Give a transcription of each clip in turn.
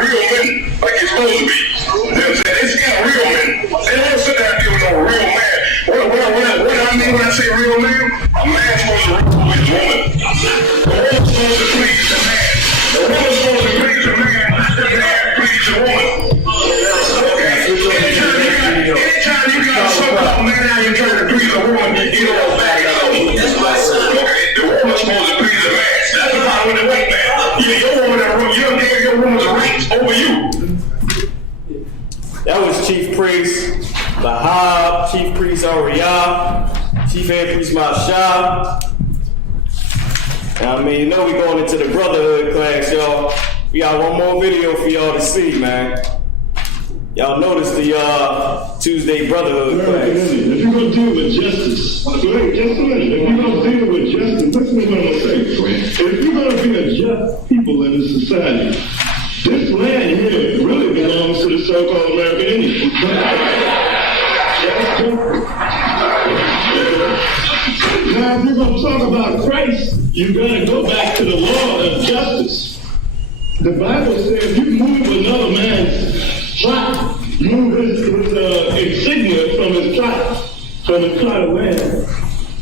real men like it's supposed to be. You know what I'm saying? It's got real men. They don't sit there and deal with no real man. What I mean when I say real man? A man's supposed to rule with his woman. The woman's supposed to please the man. The woman's supposed to please the man. The man please the woman. Okay? Anytime you got a so-called man out here trying to please a woman, you don't back it up. Okay? The woman's supposed to please the man. That's the problem with the white man. Your woman, you don't give your woman's rights over you. That was Chief Priest Lahab, Chief Priest Ariyah, Chief Head Priest Mashah. I mean, you know we going into the Brotherhood class, y'all. We got one more video for y'all to see, man. Y'all notice the Tuesday Brotherhood class. If you're going to deal with justice, wait, just a minute. If you're going to deal with justice, listen to what I'm going to say. If you're going to be a just people in this society, this land here really belongs to the so-called American Indians. Now, if you're going to talk about Christ, you've got to go back to the law of justice. The Bible says you move another man's plot, move his insignia from his plot of land.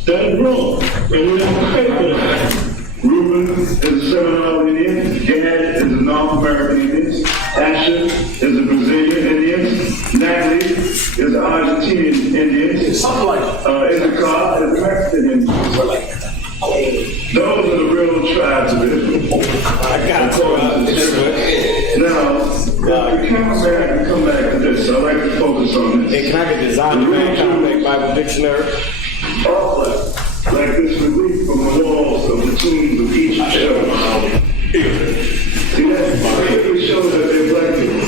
That is wrong, and we have to pay for that. Reuben is a Seminole Indian, Gad is a North American Indian, Asher is a Brazilian Indian, Natalie is an Argentinian Indian, Issachar is a Mexican Indian. Those are the real tribes of Israel. I got to throw out this one. Now, the cameraman can come back to this, so I like to focus on this. Hey, can I get Design Man Compact Bible Dictionary? Also, like this relief from the walls of the tombs of Egypt shows. See, that clearly shows that they're black people.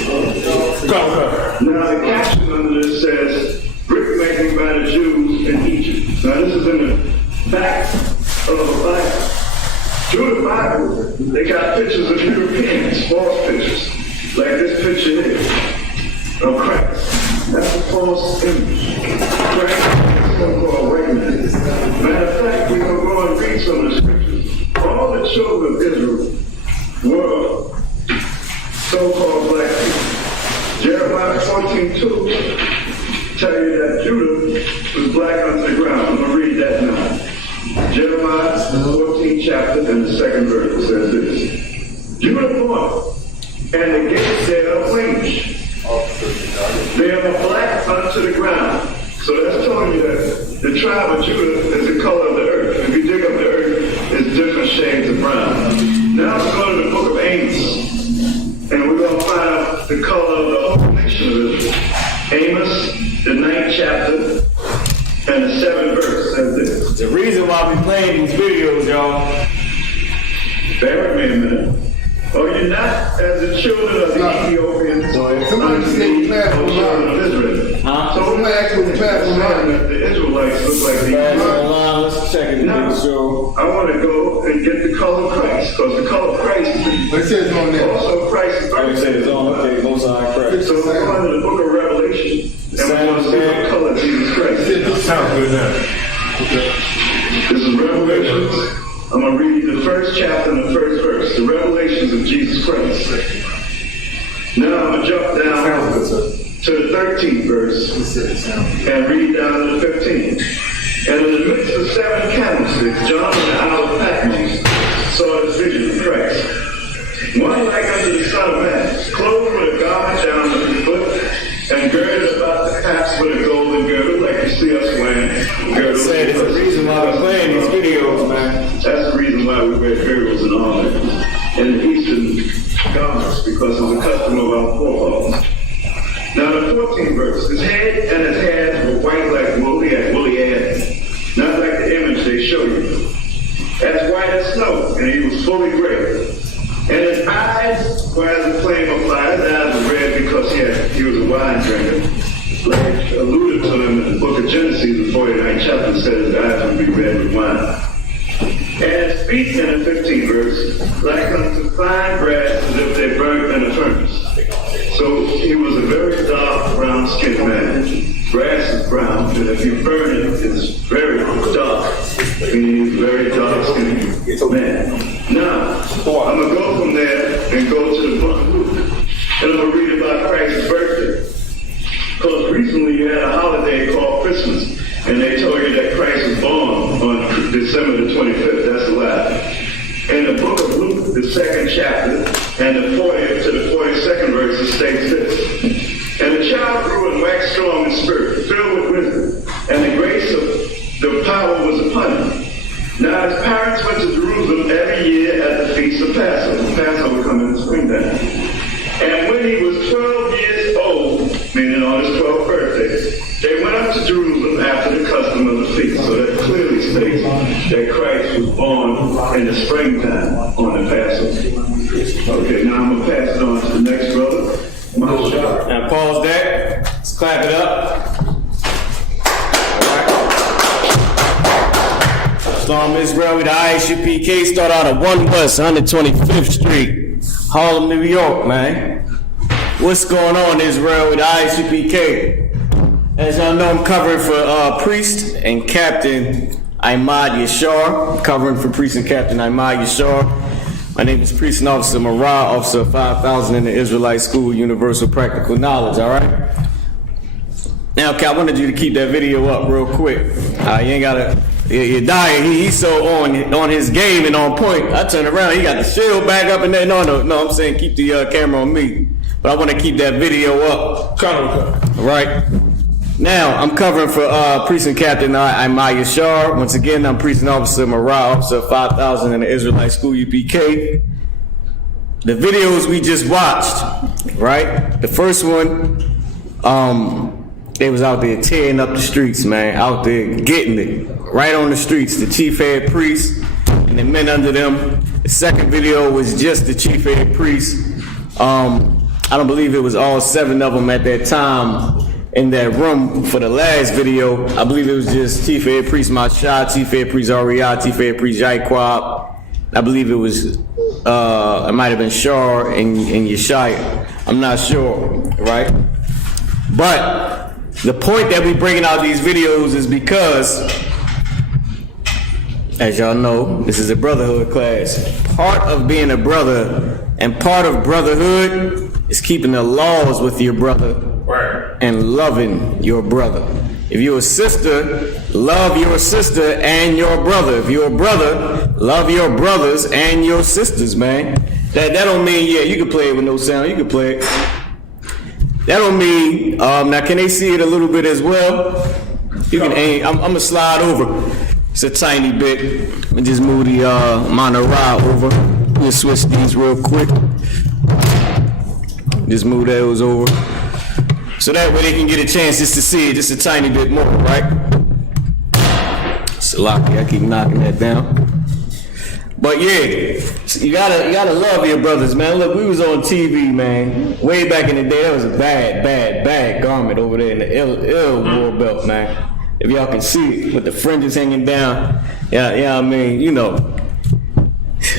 Now, the caption under this says, brick making by the Jews in Egypt. Now, this is in the back of the Bible. Through the Bible, they got pictures of Europeans, false pictures, like this picture here of Christ. That's a false image. Christ is so-called white man. Matter of fact, we're going to go and read some of the scriptures. All the children of Israel were so-called black people. Jeremiah 14:2 tell you that Judah was black unto the ground. I'm going to read that now. Jeremiah 14th chapter and the 2nd verse says this. Judah born, and the gates thereof winged. They are black unto the ground. So that's telling you that the tribe of Judah is the color of the earth. If you dig up the earth, it's different shades of brown. Now we're going to the book of Amos, and we're going to find out the color of the whole nation of Israel. Amos, the 9th chapter, and the 7th verse says this. The reason why we playing these videos, y'all. Bear with me a minute. Are you not as the children of the Ethiopians? So if somebody say class children of Israel. Huh? So somebody ask me class that the Israelites look like the Israelites. Let's check it out. So I want to go and get the color of Christ, because the color of Christ It says on there. also Christ is Oh, you said it's on. Okay, most high Christ. So we're going to the book of Revelation, and we're going to see the color of Jesus Christ. Sounds good now. This is Revelation. I'm going to read the first chapter and the first verse, the revelations of Jesus Christ. Now I'm going to jump down to the 13th verse and read down to the 15th. And in the midst of 7 candlesticks, John in the Isle of Patmos saw this vision of Christ. One like unto the Son of Man, clothed with a garment down to the foot, and girded about the paps with a golden girdle, like you see us wearing girdles. Say, there's a reason why we're playing these videos, man. That's the reason why we wear girdles and armor in the Eastern garments, because it's a custom of our forefathers. Now the 14th verse, his head and his hands were white like wool. He had woolly hands, not like the image they show you, as white as snow, and he was fully gray. And his eyes were as a flame of fire. His eyes were red because he was a wine drinker. Like alluded to him in the book of Genesis, the 49th chapter, said his eyes would be red with wine. And his feet in the 15th verse, like unto fine brass, as if they burnt in a furnace. So he was a very dark, brown-skinned man. Brass is brown, and if you burn it, it's very dark. Meaning he's a very dark-skinned man. Now, I'm going to go from there and go to the book of Luke. December the 25th, that's the last. In the book of Luke, the 2nd chapter, and the 40th to the 42nd verse, it states this. And the child grew and waxed strong in spirit, filled with wisdom, and the grace of the power was upon him. Now his parents went to Jerusalem every year at the feast of Passover. Passover comes in the springtime. And when he was 12 years old, meaning on his 12th birthday, they went up to Jerusalem after the custom of the feast. So that clearly states that Christ was born in the springtime on the Passover. Okay, now I'm going to pass it on to the next brother. Now pause that. Let's clap it up. Shalom Israel with the ISUPK. Start out at 1 West 125th Street, Harlem, New York, man. What's going on, Israel with the ISUPK? As y'all know, I'm covering for Priest and Captain Ahmad Yashar. I'm covering for Priest and Captain Ahmad Yashar. My name is Priest and Officer Marah, Officer 5000 in the Israelite School, Universal Practical Knowledge, all right? Now, Cap, I wanted you to keep that video up real quick. You ain't gotta, you're dying. He's so on his game and on point. I turn around, he got the shield back up and there. No, I'm saying keep the camera on me. But I want to keep that video up. Right? Now, I'm covering for Priest and Captain Ahmad Yashar. Once again, I'm Priest and Officer Marah, Officer 5000 in the Israelite School, UPK. The videos we just watched, right? The first one, they was out there tearing up the streets, man. Out there getting it. Right on the streets. The chief head priest and the men under them. The second video was just the chief head priest. I don't believe it was all 7 of them at that time in that room for the last video. I believe it was just Chief Head Priest Mashah, Chief Head Priest Ariyah, Chief Head Priest Jaiquab. I believe it was, it might have been Shar and Yeshaya. I'm not sure, right? But the point that we bringing out these videos is because, as y'all know, this is a brotherhood class. Part of being a brother and part of brotherhood is keeping the laws with your brother and loving your brother. If you're a sister, love your sister and your brother. If you're a brother, love your brothers and your sisters, man. That don't mean, yeah, you can play it with no sound. You can play it. That don't mean, now can they see it a little bit as well? You can aim. I'm gonna slide over. It's a tiny bit. Let me just move the Monterey over. Let's switch these real quick. Just move those over. So that way they can get a chance just to see it just a tiny bit more, right? Salaki, I keep knocking that down. But yeah, you gotta love your brothers, man. Look, we was on TV, man. Way back in the day, that was a bad garment over there in the ill war belt, man. If y'all can see it, with the fringes hanging down. Yeah, I mean, you know.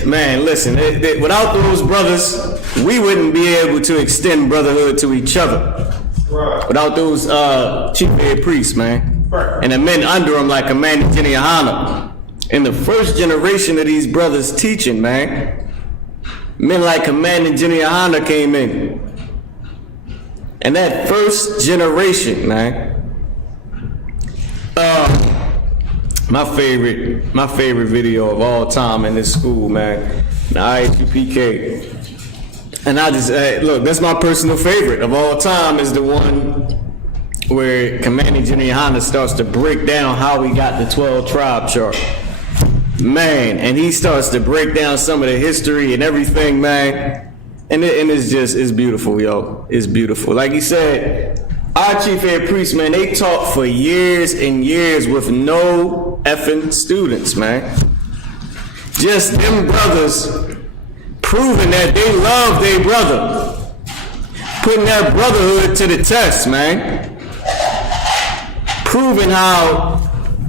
Man, listen, without those brothers, we wouldn't be able to extend brotherhood to each other. Right. Without those chief head priests, man. Right. And the men under them like Commander Jenny Ahana. In the first generation of these brothers teaching, man, men like Commander Jenny Ahana came in. And that first generation, man, my favorite video of all time in this school, man, the ISUPK. And I just, look, that's my personal favorite of all time is the one where Commander Jenny Ahana starts to break down how we got the 12 tribe chart. Man, and he starts to break down some of the history and everything, man. And it's just, it's beautiful, yo. It's beautiful. Like he said, our chief head priests, man, they taught for years and years with no effing students, man. Just them brothers proving that they love their brother. Putting that brotherhood to the test, man. Proving how,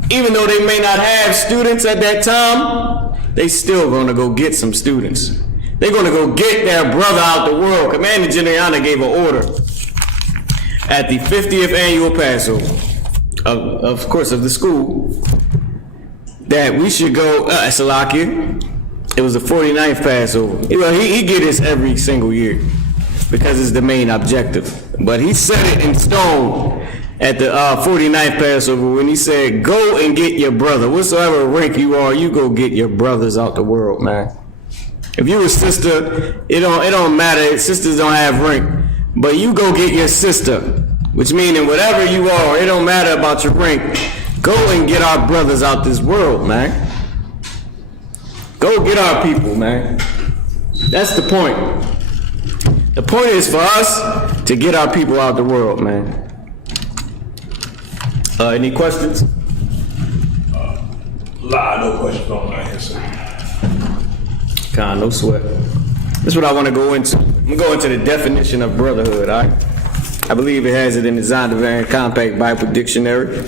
even though they may not have students at that time, they still gonna go get some students. They're gonna go get their brother out the world. Commander General gave an order at the 50th annual Passover, of course, of the school, that we should go, Salakia, it was the 49th Passover. He get this every single year because it's the main objective. But he set it in stone at the 49th Passover when he said, "Go and get your brother. Whatsoever rank you are, you go get your brothers out the world, man." If you a sister, it don't matter. Sisters don't have rank, but you go get your sister, which meaning whatever you are, it don't matter about your rank. Go and get our brothers out this world, man. Go get our people, man. That's the point. The point is for us to get our people out the world, man. Any questions? No questions on my answer. No sweat. This is what I want to go into. I'm going to go into the definition of brotherhood, all right? I believe it has it in the Zondervan Compact Bible Dictionary.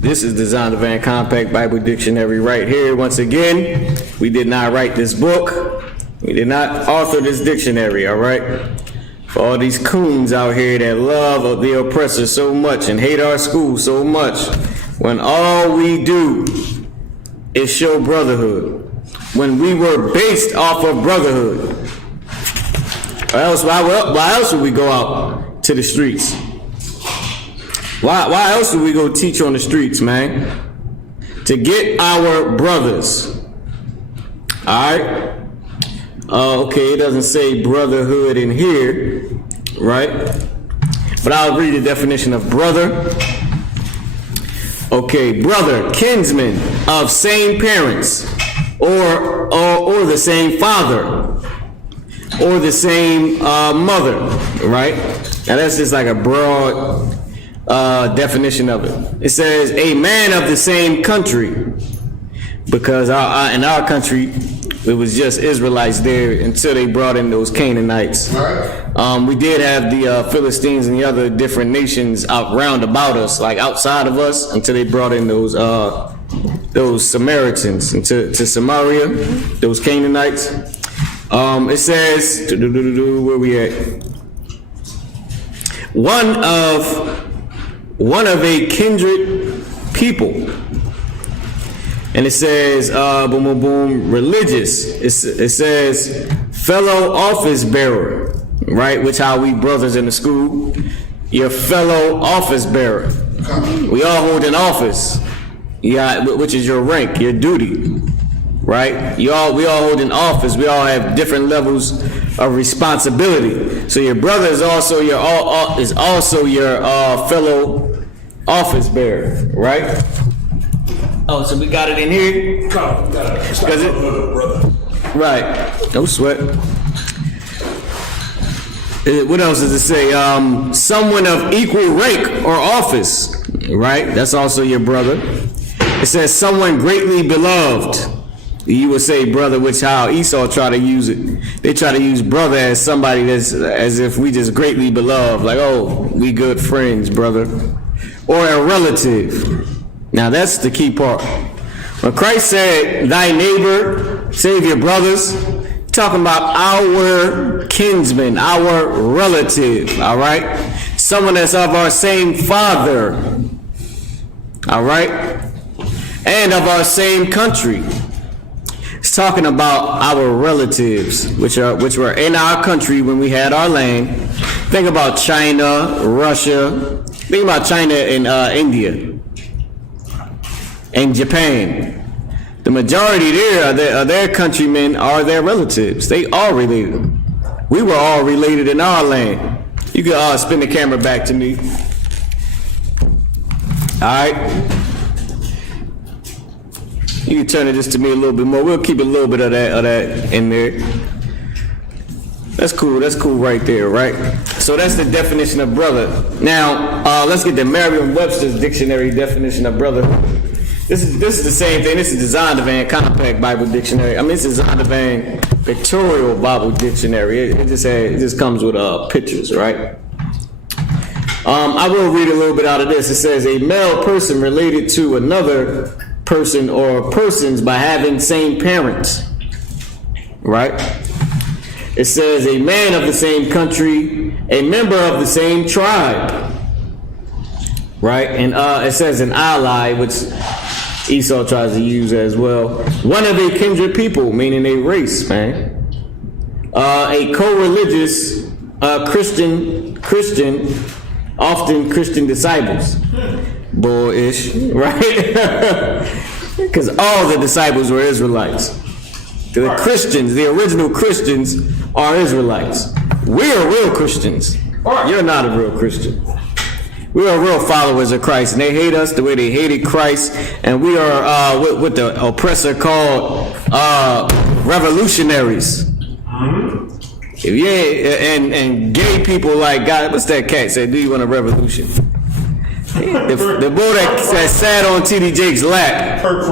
This is the Zondervan Compact Bible Dictionary right here. Once again, we did not write this book. We did not author this dictionary, all right? For all these coons out here that love the oppressor so much and hate our school so much, when all we do is show brotherhood. When we were based off of brotherhood. Why else would we go out to the streets? Why else would we go teach on the streets, man? To get our brothers. Alright? Okay, it doesn't say brotherhood in here, right? But I'll read the definition of brother. Okay, brother, kinsman of same parents. Or the same father, or the same mother, right? Now that's just like a broad definition of it. It says a man of the same country, because in our country it was just Israelites there until they brought in those Canaanites. We did have the Philistines and the other different nations out round about us, like outside of us, until they brought in those Samaritans into Samaria, those Canaanites. It says, where we at? One of a kindred people. And it says, boom, boom, boom, religious. It says, fellow office bearer, right? Which how we brothers in the school. Your fellow office bearer. We all hold an office. Yeah, which is your rank, your duty, right? We all hold an office. We all have different levels of responsibility. So your brother is also your fellow office bearer, right? Oh, so we got it in here? Because right. No sweat. What else does it say? Someone of equal rank or office, right? That's also your brother. It says someone greatly beloved. You would say brother, which how Esau try to use it. They try to use brother as somebody that's as if we just greatly beloved, like, oh, we good friends, brother. Or a relative. Now that's the key part. When Christ said, thy neighbor, save your brothers, talking about our kinsman, our relative, all right? Someone that's of our same father, all right? And of our same country. It's talking about our relatives, which were in our country when we had our land. Think about China, Russia. Think about China and India and Japan. The majority there of their countrymen are their relatives. They are related. We were all related in our land. You can spin the camera back to me. All right. You can turn it just to me a little bit more. We'll keep a little bit of that in there. That's cool. That's cool right there, right? So that's the definition of brother. Now, let's get the Merriam-Webster's dictionary definition of brother. This is the same thing. This is the Zondervan Compact Bible Dictionary. I mean, this is Zondervan Pictorial Bible Dictionary. It just comes with pictures, right? I will read a little bit out of this. It says a male person related to another person or persons by having same parents, right? It says a man of the same country, a member of the same tribe, right? And it says an ally, which Esau tries to use as well. One of a kindred people, meaning a race, man. A co-religious Christian often Christian disciples. Bullish, right? Because all the disciples were Israelites. The Christians, the original Christians, are Israelites. We are real Christians. You're not a real Christian. We are real followers of Christ, and they hate us the way they hated Christ. And we are what the oppressor called revolutionaries. If you ain't, and gay people like God, what's that cat said? Do you want a revolution? The boy that sat on T.D. Jake's lap. Kirk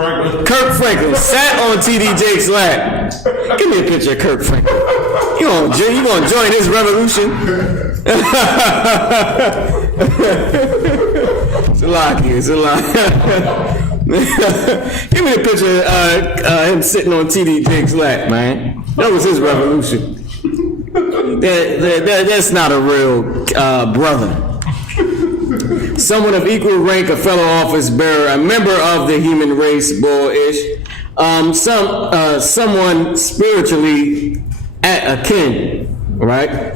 Franklin sat on T.D. Jake's lap. Give me a picture of Kirk Franklin. You gonna join his revolution? It's a lie. Give me a picture of him sitting on T.D. Jake's lap, man. That was his revolution. That's not a real brother. Someone of equal rank, a fellow office bearer, a member of the human race, bullish. Someone spiritually akin, right?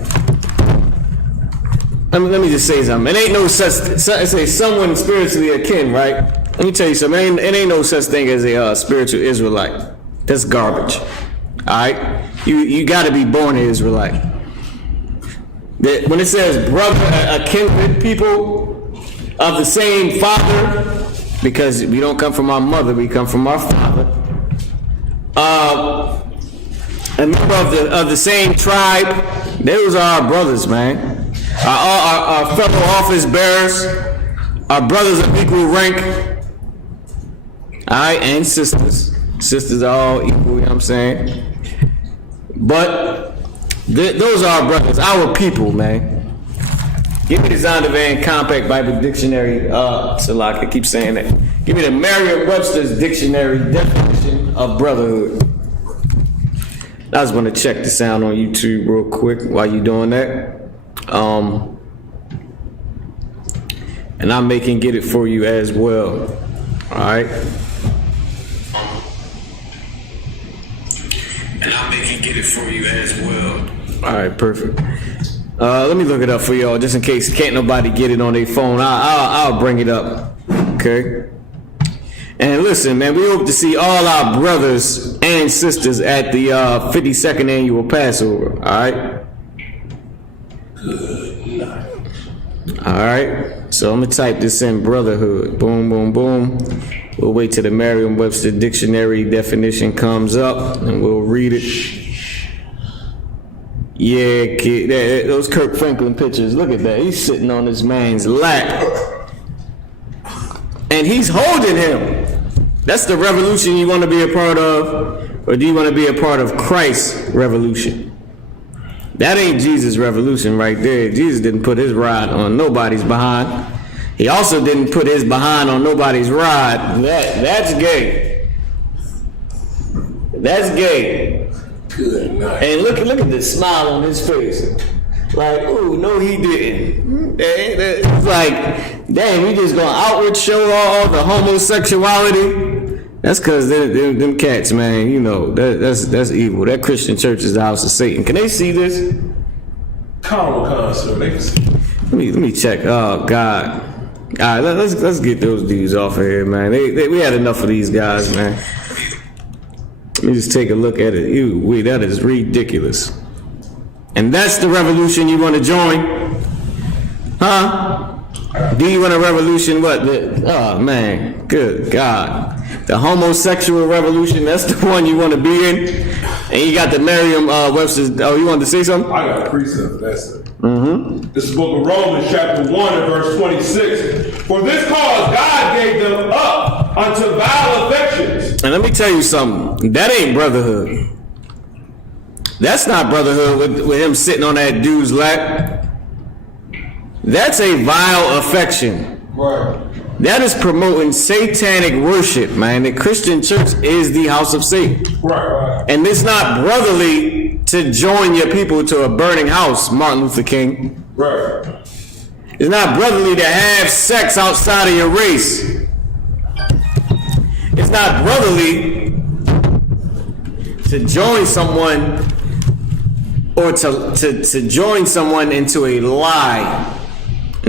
Let me just say something. It ain't no such. Say someone spiritually akin, right? Let me tell you something. It ain't no such thing as a spiritual Israelite. That's garbage. All right, you got to be born an Israelite. When it says brother, a kindred people of the same father, because we don't come from our mother, we come from our father. A member of the same tribe. Those are our brothers, man. Our fellow office bearers, our brothers of equal rank. All right, and sisters. Sisters are all equal. You know what I'm saying? But those are our brothers, our people, man. Give me the Zondervan Compact Bible Dictionary. Salak, I keep saying that. Give me the Merriam-Webster's Dictionary definition of brotherhood. I just want to check the sound on YouTube real quick while you're doing that. And I may can get it for you as well. All right. And I can get it for you as well. All right, perfect. Let me look it up for y'all, just in case can't nobody get it on their phone. I'll bring it up. Okay. And listen, man, we hope to see all our brothers and sisters at the 52nd annual Passover. All right. Good night. All right. So I'm gonna type this in: brotherhood. Boom, boom, boom. We'll wait till the Merriam-Webster dictionary definition comes up, and we'll read it. Yeah, kid, those Kirk Franklin pictures. Look at that. He's sitting on this man's lap, and he's holding him. That's the revolution you want to be a part of, or do you want to be a part of Christ's revolution? That ain't Jesus' revolution right there. Jesus didn't put his ride on nobody's behind. He also didn't put his behind on nobody's ride. That's gay. That's gay. Good night. And look at the smile on his face. Like, ooh, no, he didn't. It's like, damn, we just gonna outward show all the homosexuality. That's because them cats, man, you know, that's evil. That Christian church is the house of Satan. Can they see this? Calm, sir. They can see. Let me check. Oh God. All right, let's get those dudes off of here, man. We had enough of these guys, man. Let me just take a look at it. That is ridiculous. And that's the revolution you want to join? Huh? Do you want a revolution? What? Oh, man. Good God. The homosexual revolution, that's the one you want to be in? And you got the Merriam-Webster's. Oh, you wanted to say something? I got a precept. That's it. This is the book of Romans, chapter 1 and verse 26. For this cause God gave them up unto vile affections. And let me tell you something. That ain't brotherhood. That's not brotherhood with him sitting on that dude's lap. That's a vile affection. Right. That is promoting satanic worship, man. The Christian church is the house of Satan. Right. And it's not brotherly to join your people to a burning house, Martin Luther King. Right. It's not brotherly to have sex outside of your race. It's not brotherly to join someone or to join someone into a lie,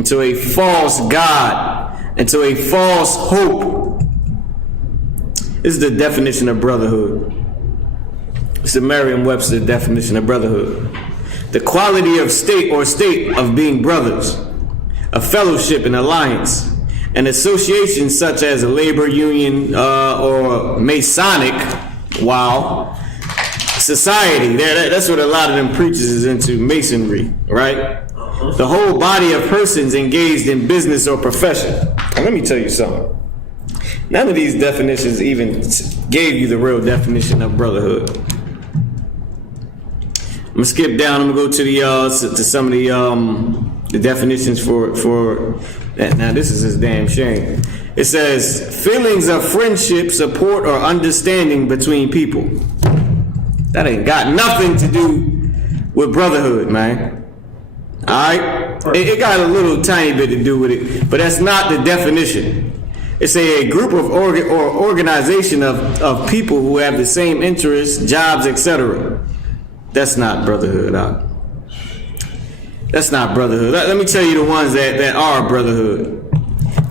into a false God, into a false hope. This is the definition of brotherhood. It's the Merriam-Webster definition of brotherhood. The quality of state or state of being brothers, a fellowship and alliance, an association such as a labor union or Masonic, society. That's what a lot of them preachers is into, Masonry, right? The whole body of persons engaged in business or profession. And let me tell you something. None of these definitions even gave you the real definition of brotherhood. I'm gonna skip down. I'm gonna go to the to some of the definitions for. Now this is his damn shame. It says feelings of friendship, support, or understanding between people. That ain't got nothing to do with brotherhood, man. Alright? It got a little tiny bit to do with it, but that's not the definition. It's a group of or organization of people who have the same interests, jobs, etc. That's not brotherhood. That's not brotherhood. Let me tell you the ones that are brotherhood.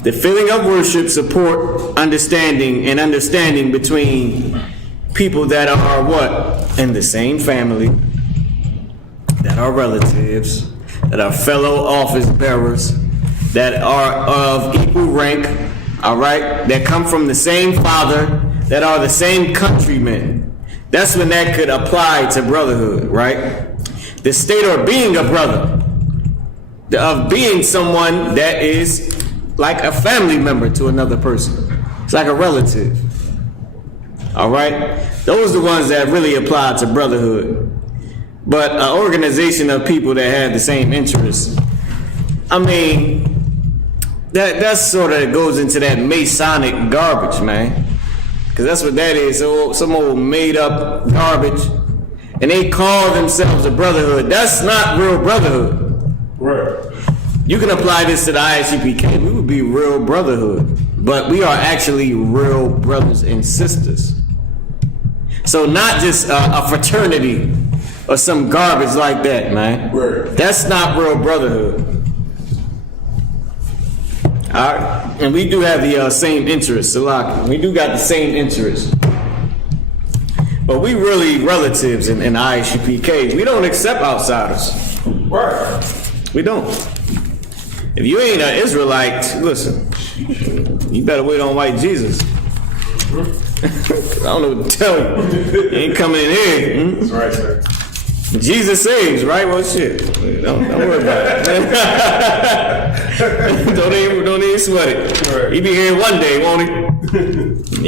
The feeling of worship, support, understanding between people that are what? In the same family, that are relatives, that are fellow office bearers, that are of equal rank, all right, that come from the same father, that are the same countrymen. That's when that could apply to brotherhood, right? The state or being a brother, of being someone that is like a family member to another person. It's like a relative. All right? Those are the ones that really apply to brotherhood. But an organization of people that have the same interests, I mean, that sort of goes into that Masonic garbage, man. Because that's what that is, some old made up garbage. And they call themselves a brotherhood. That's not real brotherhood. Right. You can apply this to the ISUPK. We would be real brotherhood, but we are actually real brothers and sisters. So not just a fraternity or some garbage like that, man. Right. That's not real brotherhood. All right, and we do have the same interests, Salaki. We do got the same interests, but we really relatives in ISUPK. We don't accept outsiders. Right. We don't. If you ain't an Israelite, listen, you better wait on white Jesus. I don't know what to tell you. You ain't coming in here. That's right, sir. Jesus saves, right? Well, shit. Don't worry about it. don't even sweat it. Right. He be here one day, won't he?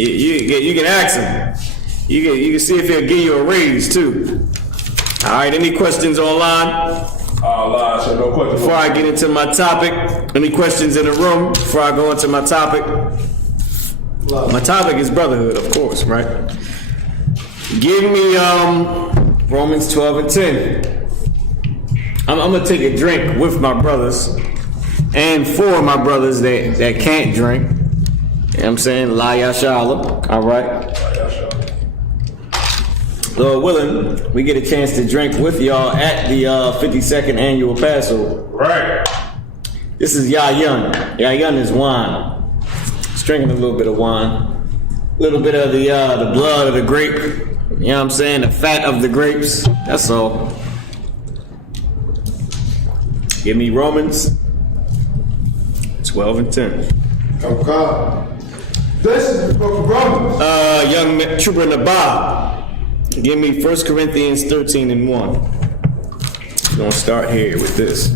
You can ask him. You can see if he'll give you a raise too. All right. Any questions online? So no question. Before I get into my topic, any questions in the room before I go into my topic? My topic is brotherhood, of course, right? Give me Romans 12 and 10. I'm gonna take a drink with my brothers and for my brothers that can't drink. You know what I'm saying? La Yashala, all right? Lord willing, we get a chance to drink with y'all at the 52nd annual Passover. Right. This is Yayun. Yayun is wine. Just drinking a little bit of wine. A little bit of the blood of the grape. You know what I'm saying? The fat of the grapes. That's all. Give me Romans 12 and 10. Oh God. This is the book of Romans. Young Trooper Nabab. Give me 1 Corinthians 13 and 1. We're gonna start here with this.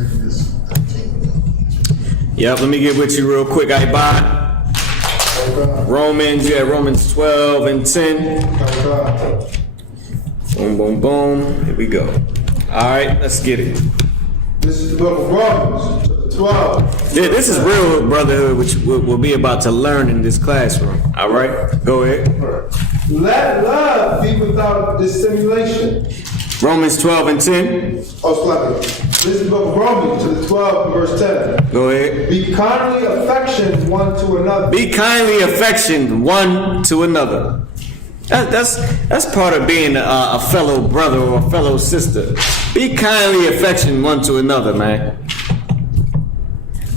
Yep, let me get with you real quick. I buy Romans 12 and 10. Boom, boom, boom. Here we go. All right, let's get it. This is the book of Romans 12. This is real brotherhood, which we'll be about to learn in this classroom. All right, go ahead. Let love be without dissimulation. Romans 12 and 10. Oh, slightly. This is the book of Romans, to the 12 and verse 10. Go ahead. Be kindly affectioned one to another. Be kindly affectioned one to another. That's part of being a fellow brother or a fellow sister. Be kindly affectioned one to another, man.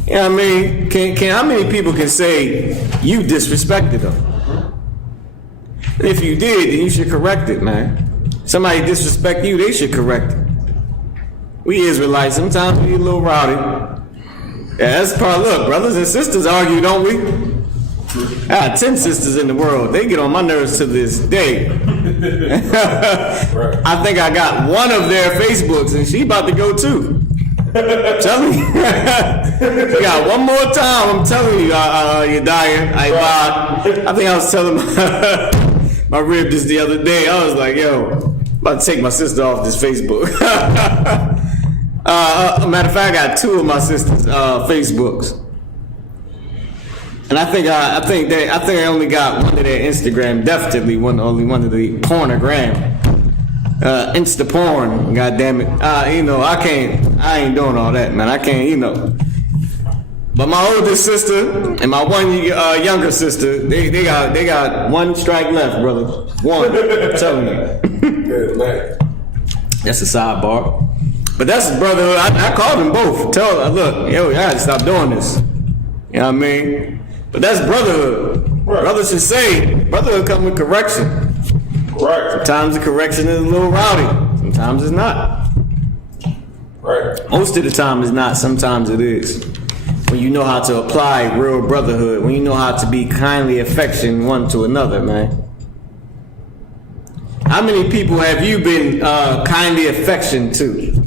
You know You know what I mean? How many people can say you disrespected them? And if you did, then you should correct it, man. Somebody disrespect you, they should correct it. We Israelites, sometimes we get a little rowdy. Yeah, that's part. Look, brothers and sisters argue, don't we? I have 10 sisters in the world. They get on my nerves to this day. I think I got one of their Facebooks, and she about to go too. I'm telling you. You got one more time. I'm telling you, you're dying. I think I was telling my rib this the other day. I was like, yo, I'm about to take my sister off this Facebook. Matter of fact, I got 2 of my sister's Facebooks, and I think I only got one of their Instagram. Definitely only one of the pornogram, Insta porn. God damn it! I ain't doing all that, man. I can't, But my oldest sister and my one younger sister, they got one strike left, brother. One, I'm telling you. That's a sidebar. But that's brotherhood. I called them both. Tell her, look, yo, I gotta stop doing this. You know what I mean? But that's brotherhood. Right. Brothers should say, brotherhood come with correction. Right. Sometimes the correction is a little rowdy. Sometimes it's not. Right. Most of the time it's not. Sometimes it is. When you know how to apply real brotherhood. When you know how to be kindly affection one to another, man. How many people have you been kindly affection to?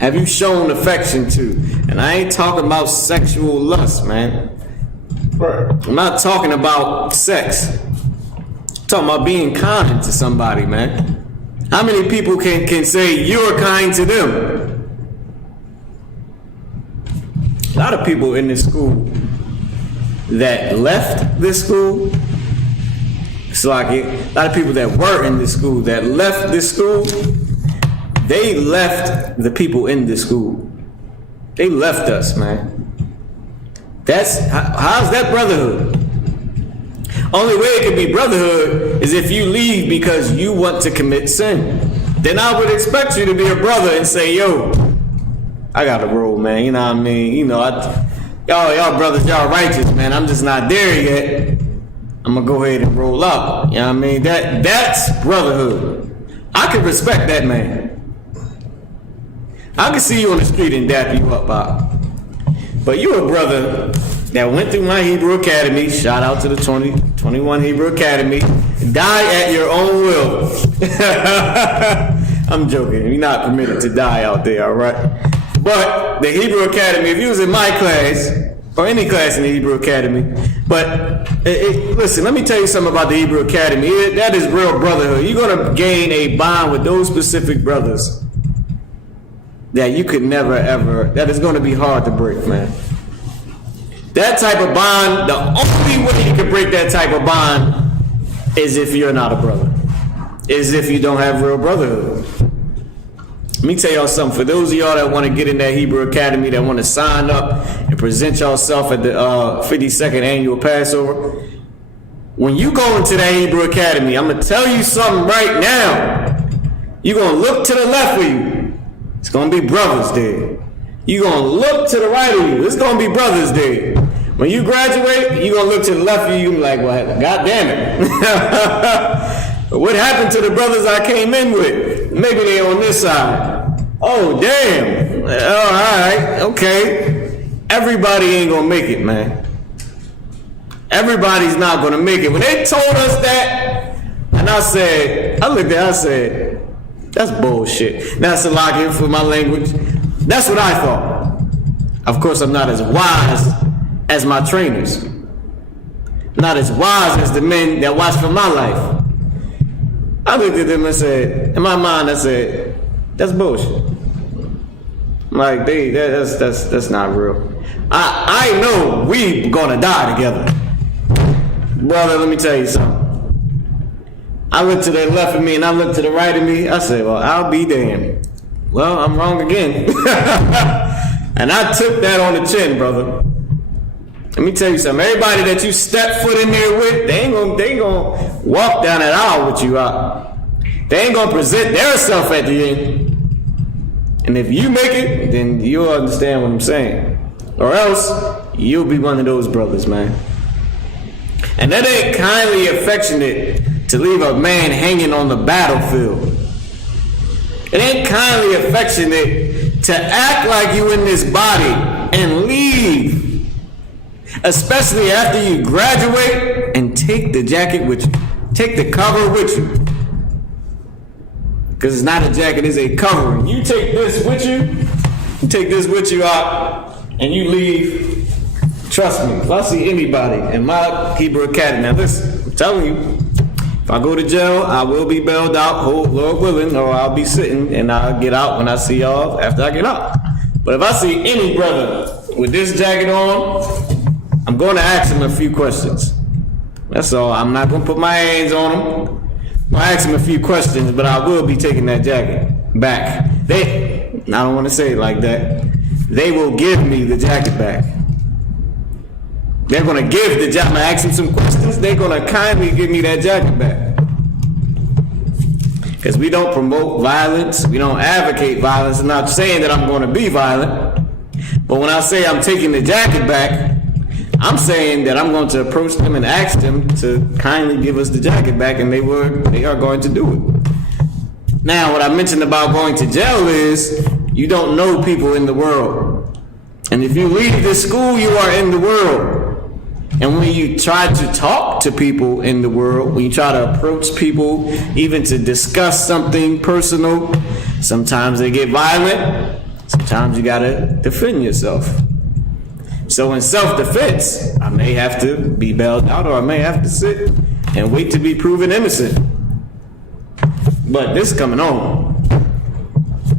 Have you shown affection to? And I ain't talking about sexual lust, man. Right. I'm not talking about sex. I'm talking about being kind to somebody, man. How many people can say you're kind to them? A lot of people in this school that left this school, it's like a lot of people that were in this school that left this school, they left the people in this school. They left us, man. How's that brotherhood? Only way it can be brotherhood is if you leave because you want to commit sin. Then I would expect you to be a brother and say, yo, I got to roll, man. You know what I mean? Y'all brothers, y'all righteous, man. I'm just not there yet. I'm gonna go ahead and roll up. You know what I mean? That's brotherhood. I can respect that, man. I can see you on the street and dap you up, but you a brother that went through my Hebrew Academy. Shout out to the 2021 Hebrew Academy. Die at your own will. I'm joking. You're not permitted to die out there, all right? But the Hebrew Academy, if you was in my class, or any class in the Hebrew Academy, listen, let me tell you something about the Hebrew Academy. That is real brotherhood. You're going to gain a bond with those specific brothers that you could never, ever, that is going to be hard to break, man. That type of bond, the only way you can break that type of bond is if you're not a brother. Is if you don't have real brotherhood. Let me tell y'all something. For those of y'all that want to get in that Hebrew Academy, that want to sign up and present yourself at the 52nd annual Passover, when you go into that Hebrew Academy, I'm going to tell you something right now. You're going to look to the left of you. It's going to be brothers there. You're going to look to the right of you. It's going to be brothers there. When you graduate, you're going to look to the left of you and be like, well, God damn it. What happened to the brothers I came in with? Maybe they on this side. Oh, damn. All right. Okay. Everybody ain't going to make it, man. Everybody's not going to make it. When they told us that, and I looked at it, I said, that's bullshit. That's a lock in for my language. That's what I thought. Of course, I'm not as wise as my trainers. Not as wise as the men that watch for my life. I looked at them and said, in my mind, I said, that's bullshit. Like, that's not real. I know we gonna die together. Brother, let me tell you something. I looked to the left of me and I looked to the right of me. I said, well, I'll be damned. Well, I'm wrong again. And I took that on the chin, brother. Let me tell you something. Everybody that you step foot in there with, they ain't gonna walk down that aisle with you out. They ain't gonna present their self at the end. And if you make it, then you'll understand what I'm saying. Or else, you'll be one of those brothers, man. And that ain't kindly affectionate to leave a man hanging on the battlefield. It ain't kindly affectionate to act like you in this body and leave. Especially after you graduate and take the jacket with you. Take the cover with you. Because it's not a jacket, it's a covering. You take this with you out, and you leave. Trust me, if I see anybody in my Hebrew Academy, now listen, I'm telling you, if I go to jail, I will be bailed out, Lord willing, or I'll be sitting and I'll get out when I see y'all after I get out. But if I see any brother with this jacket on, I'm going to ask him a few questions. That's all. I'm not going to put my hands on him. I'll ask him a few questions, but I will be taking that jacket back. I don't want to say it like that. They will give me the jacket back. They're going to give the jacket. I'm going to ask them some questions. They're going to kindly give me that jacket back. Because we don't promote violence. We don't advocate violence. I'm not saying that I'm going to be violent. But when I say I'm taking the jacket back, I'm saying that I'm going to approach them and ask them to kindly give us the jacket back, and they are going to do it. Now, what I mentioned about going to jail is you don't know people in the world. And if you leave this school, you are in the world. And when you try to talk to people in the world, when you try to approach people, even to discuss something personal, sometimes they get violent. Sometimes you got to defend yourself. So in self-defense, I may have to be bailed out, or I may have to sit and wait to be proven innocent. But this is coming on.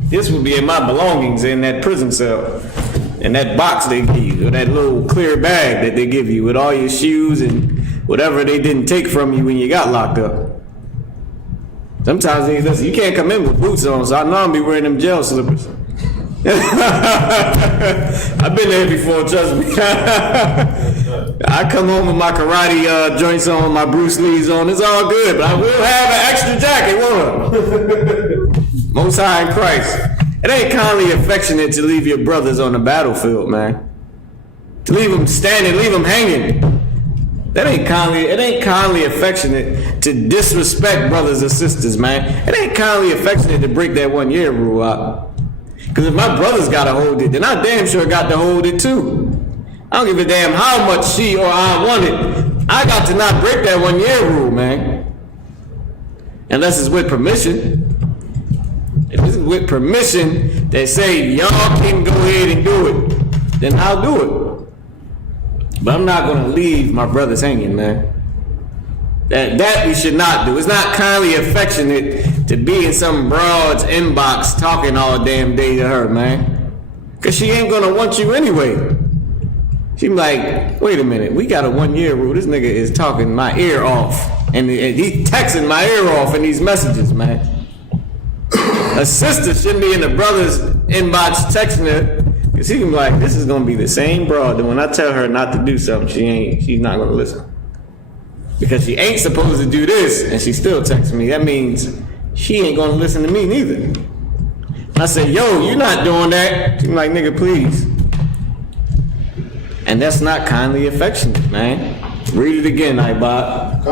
This will be in my belongings in that prison cell. In that box they give you, or that little clear bag that they give you with all your shoes and whatever they didn't take from you when you got locked up. Sometimes listen, you can't come in with boots on, so I know I'll be wearing them jail slippers. I've been there before, trust me. I come home with my karate joints on, my Bruce Lee's on, it's all good, but I will have an extra jacket, won't I? Most High in Christ. It ain't kindly affectionate to leave your brothers on the battlefield, man. To leave them standing, leave them hanging. It ain't kindly affectionate to disrespect brothers and sisters, man. It ain't kindly affectionate to break that 1 year rule out. Because if my brothers got to hold it, then I damn sure got to hold it too. I don't give a damn how much she or I want it. I got to not break that 1 year rule, man. Unless it's with permission. If it's with permission, they say y'all can go ahead and do it, then I'll do it. But I'm not going to leave my brothers hanging, man. That we should not do. It's not kindly affectionate to be in some broad's inbox talking all damn day to her, man. Because she ain't going to want you anyway. She be like, wait a minute, we got a 1 year rule. This nigga is talking my ear off. And he's texting my ear off in these messages, man. A sister shouldn't be in the brother's inbox texting her. Because he can be like, this is going to be the same broad that when I tell her not to do something, she's not going to listen. Because she ain't supposed to do this, and she still texts me. That means she ain't gonna listen to me neither. I said, yo, you're not doing that. She's like, nigga, please. And that's not kindly affectionate, man. Read it again, Ibad.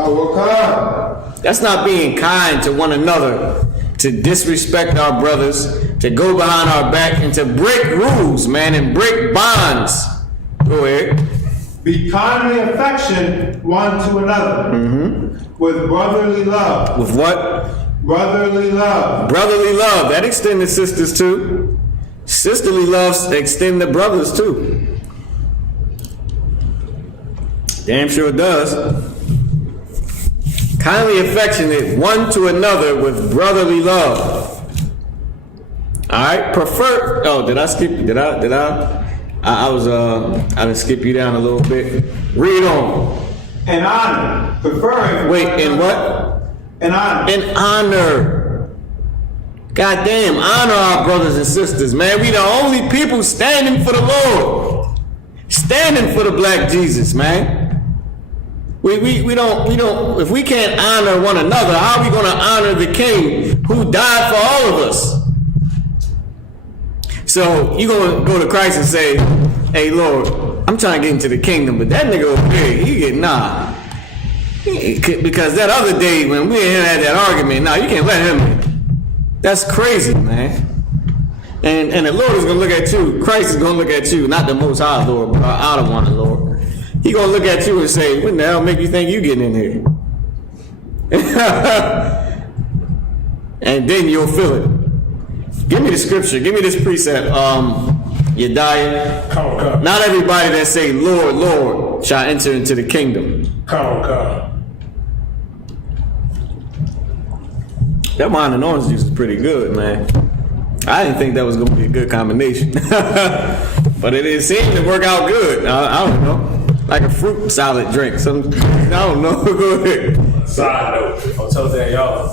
That's not being kind to one another, to disrespect our brothers, to go behind our back, and to break rules, man, and break bonds. Go ahead. Be kindly affectionate one to another, with brotherly love. With what? Brotherly love. Brotherly love. That extends to sisters too. Sisterly love extends to brothers too. Damn sure it does. Kindly affectionate one to another with brotherly love. Alright, prefer. Oh, did I skip? I didn't skip you down a little bit. Read on. In honor. Preferring. Wait, in what? In honor. In honor. God damn, honor our brothers and sisters, man. We the only people standing for the Lord. Standing for the black Jesus, man. We don't, if we can't honor one another, how are we going to honor the King who died for all of us? So you gonna go to Christ and say, "Hey Lord, I'm trying to get into the kingdom," but that nigga over there, he get nah. Because that other day when we and him had that argument, nah, you can't let him in. That's crazy, man. And the Lord is gonna look at you. Christ is gonna look at you, not the Most High Lord, but our outer one, the Lord. He gonna look at you and say, "What the hell make you think you getting in here?" And then you'll feel it. Give me the scripture. Give me this precept. Yediah. Come. Not everybody that say, "Lord, Lord," shall enter into the kingdom. Come. That wine and orange juice is pretty good, man. I didn't think that was going to be a good combination. But it seemed to work out good. I don't know. Like a fruit salad drink. I don't know. Go ahead. Side note, I'll tell that y'all.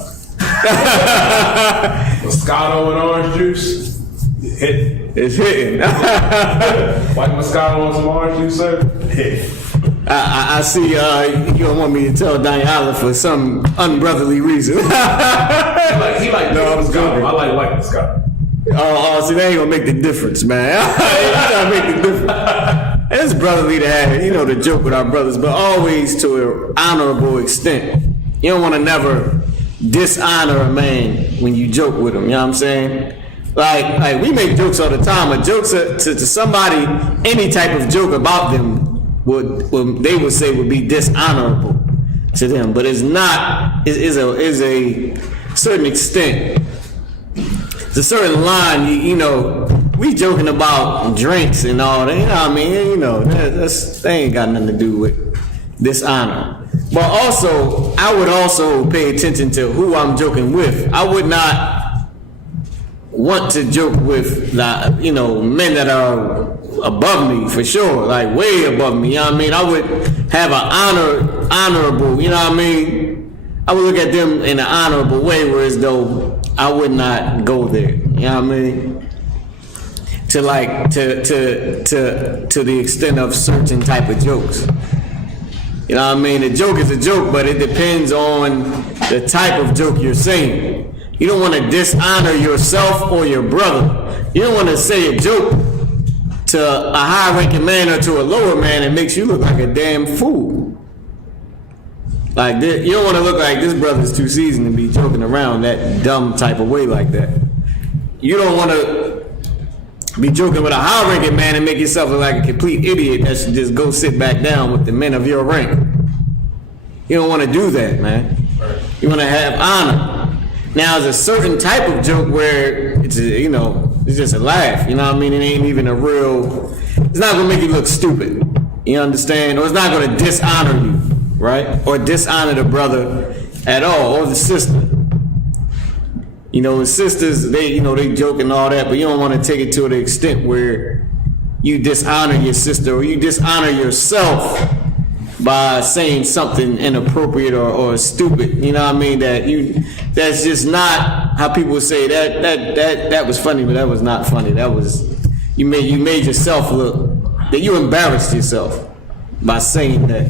Moscato and orange juice, It's hitting. White Moscato and some orange juice, sir. Hit. I see you don't want me to tell Diana for some unbrotherly reason. He like no Moscato. I like white Moscato. Oh, see, that ain't gonna make the difference, man. It ain't gonna make the difference. It's brotherly to have, to joke with our brothers, but always to an honorable extent. You don't want to never dishonor a man when you joke with him. You know what I'm saying? Like we make jokes all the time. A joke to somebody, any type of joke about them they would say would be dishonorable to them, but it's not. Is a certain extent. It's a certain line. We joking about drinks and all that. You know what I mean? That ain't got nothing to do with dishonor. But also, I would also pay attention to who I'm joking with. I would not want to joke with men that are above me, for sure, like way above me. You know what I mean? I would have an honorable. You know what I mean? I would look at them in an honorable way, whereas though I would not go there. You know what I mean? To the extent of certain type of jokes. You know what I mean? A joke is a joke, but it depends on the type of joke you're saying. You don't want to dishonor yourself or your brother. You don't want to say a joke to a high-ranking man or to a lower man that makes you look like a damn fool. Like this, you don't want to look like this brother's too seasoned to be joking around that dumb type of way like that. You don't want to be joking with a high-ranking man and make yourself look like a complete idiot that should just go sit back down with the men of your rank. You don't want to do that, man. You want to have honor. Now, there's a certain type of joke where it's it's just a laugh. You know what I mean? It ain't even a real. It's not gonna make you look stupid. You understand? Or it's not gonna dishonor you, right? Or dishonor the brother at all, or the sister. The sisters, they joke and all that, but you don't want to take it to the extent where you dishonor your sister or you dishonor yourself by saying something inappropriate or stupid. You know what I mean? That's just not how people say that was funny, but that was not funny. That was you made yourself look that you embarrassed yourself by saying that.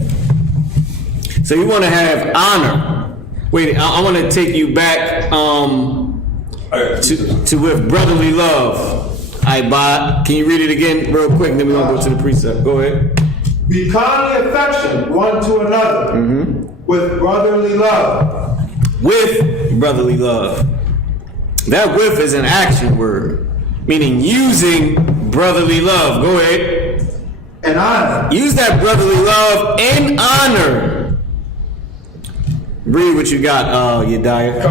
So you want to have honor. Wait, I want to take you back to with brotherly love. Bob, can you read it again real quick? And then we're gonna go to the precept. Go ahead. Be kindly affectionate one to another with brotherly love. With brotherly love. That with is an action word, meaning using brotherly love. Go ahead. And honor. Use that brotherly love and honor. Read what you got, Yediah.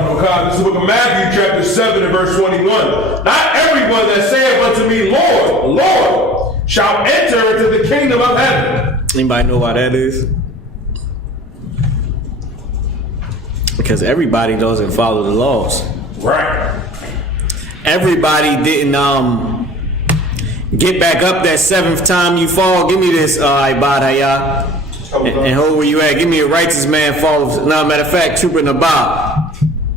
This is the book of Matthew, chapter 7, and verse 21. Not everyone that saith unto me, Lord, Lord, shall enter into the kingdom of heaven. Anybody know why that is? Because everybody doesn't follow the laws. Right. Everybody didn't get back up that seventh time you fall. Give me this, Ibadaya. And hold where you at. Give me a righteous man fall of. No, matter of fact, Trooper Nabab.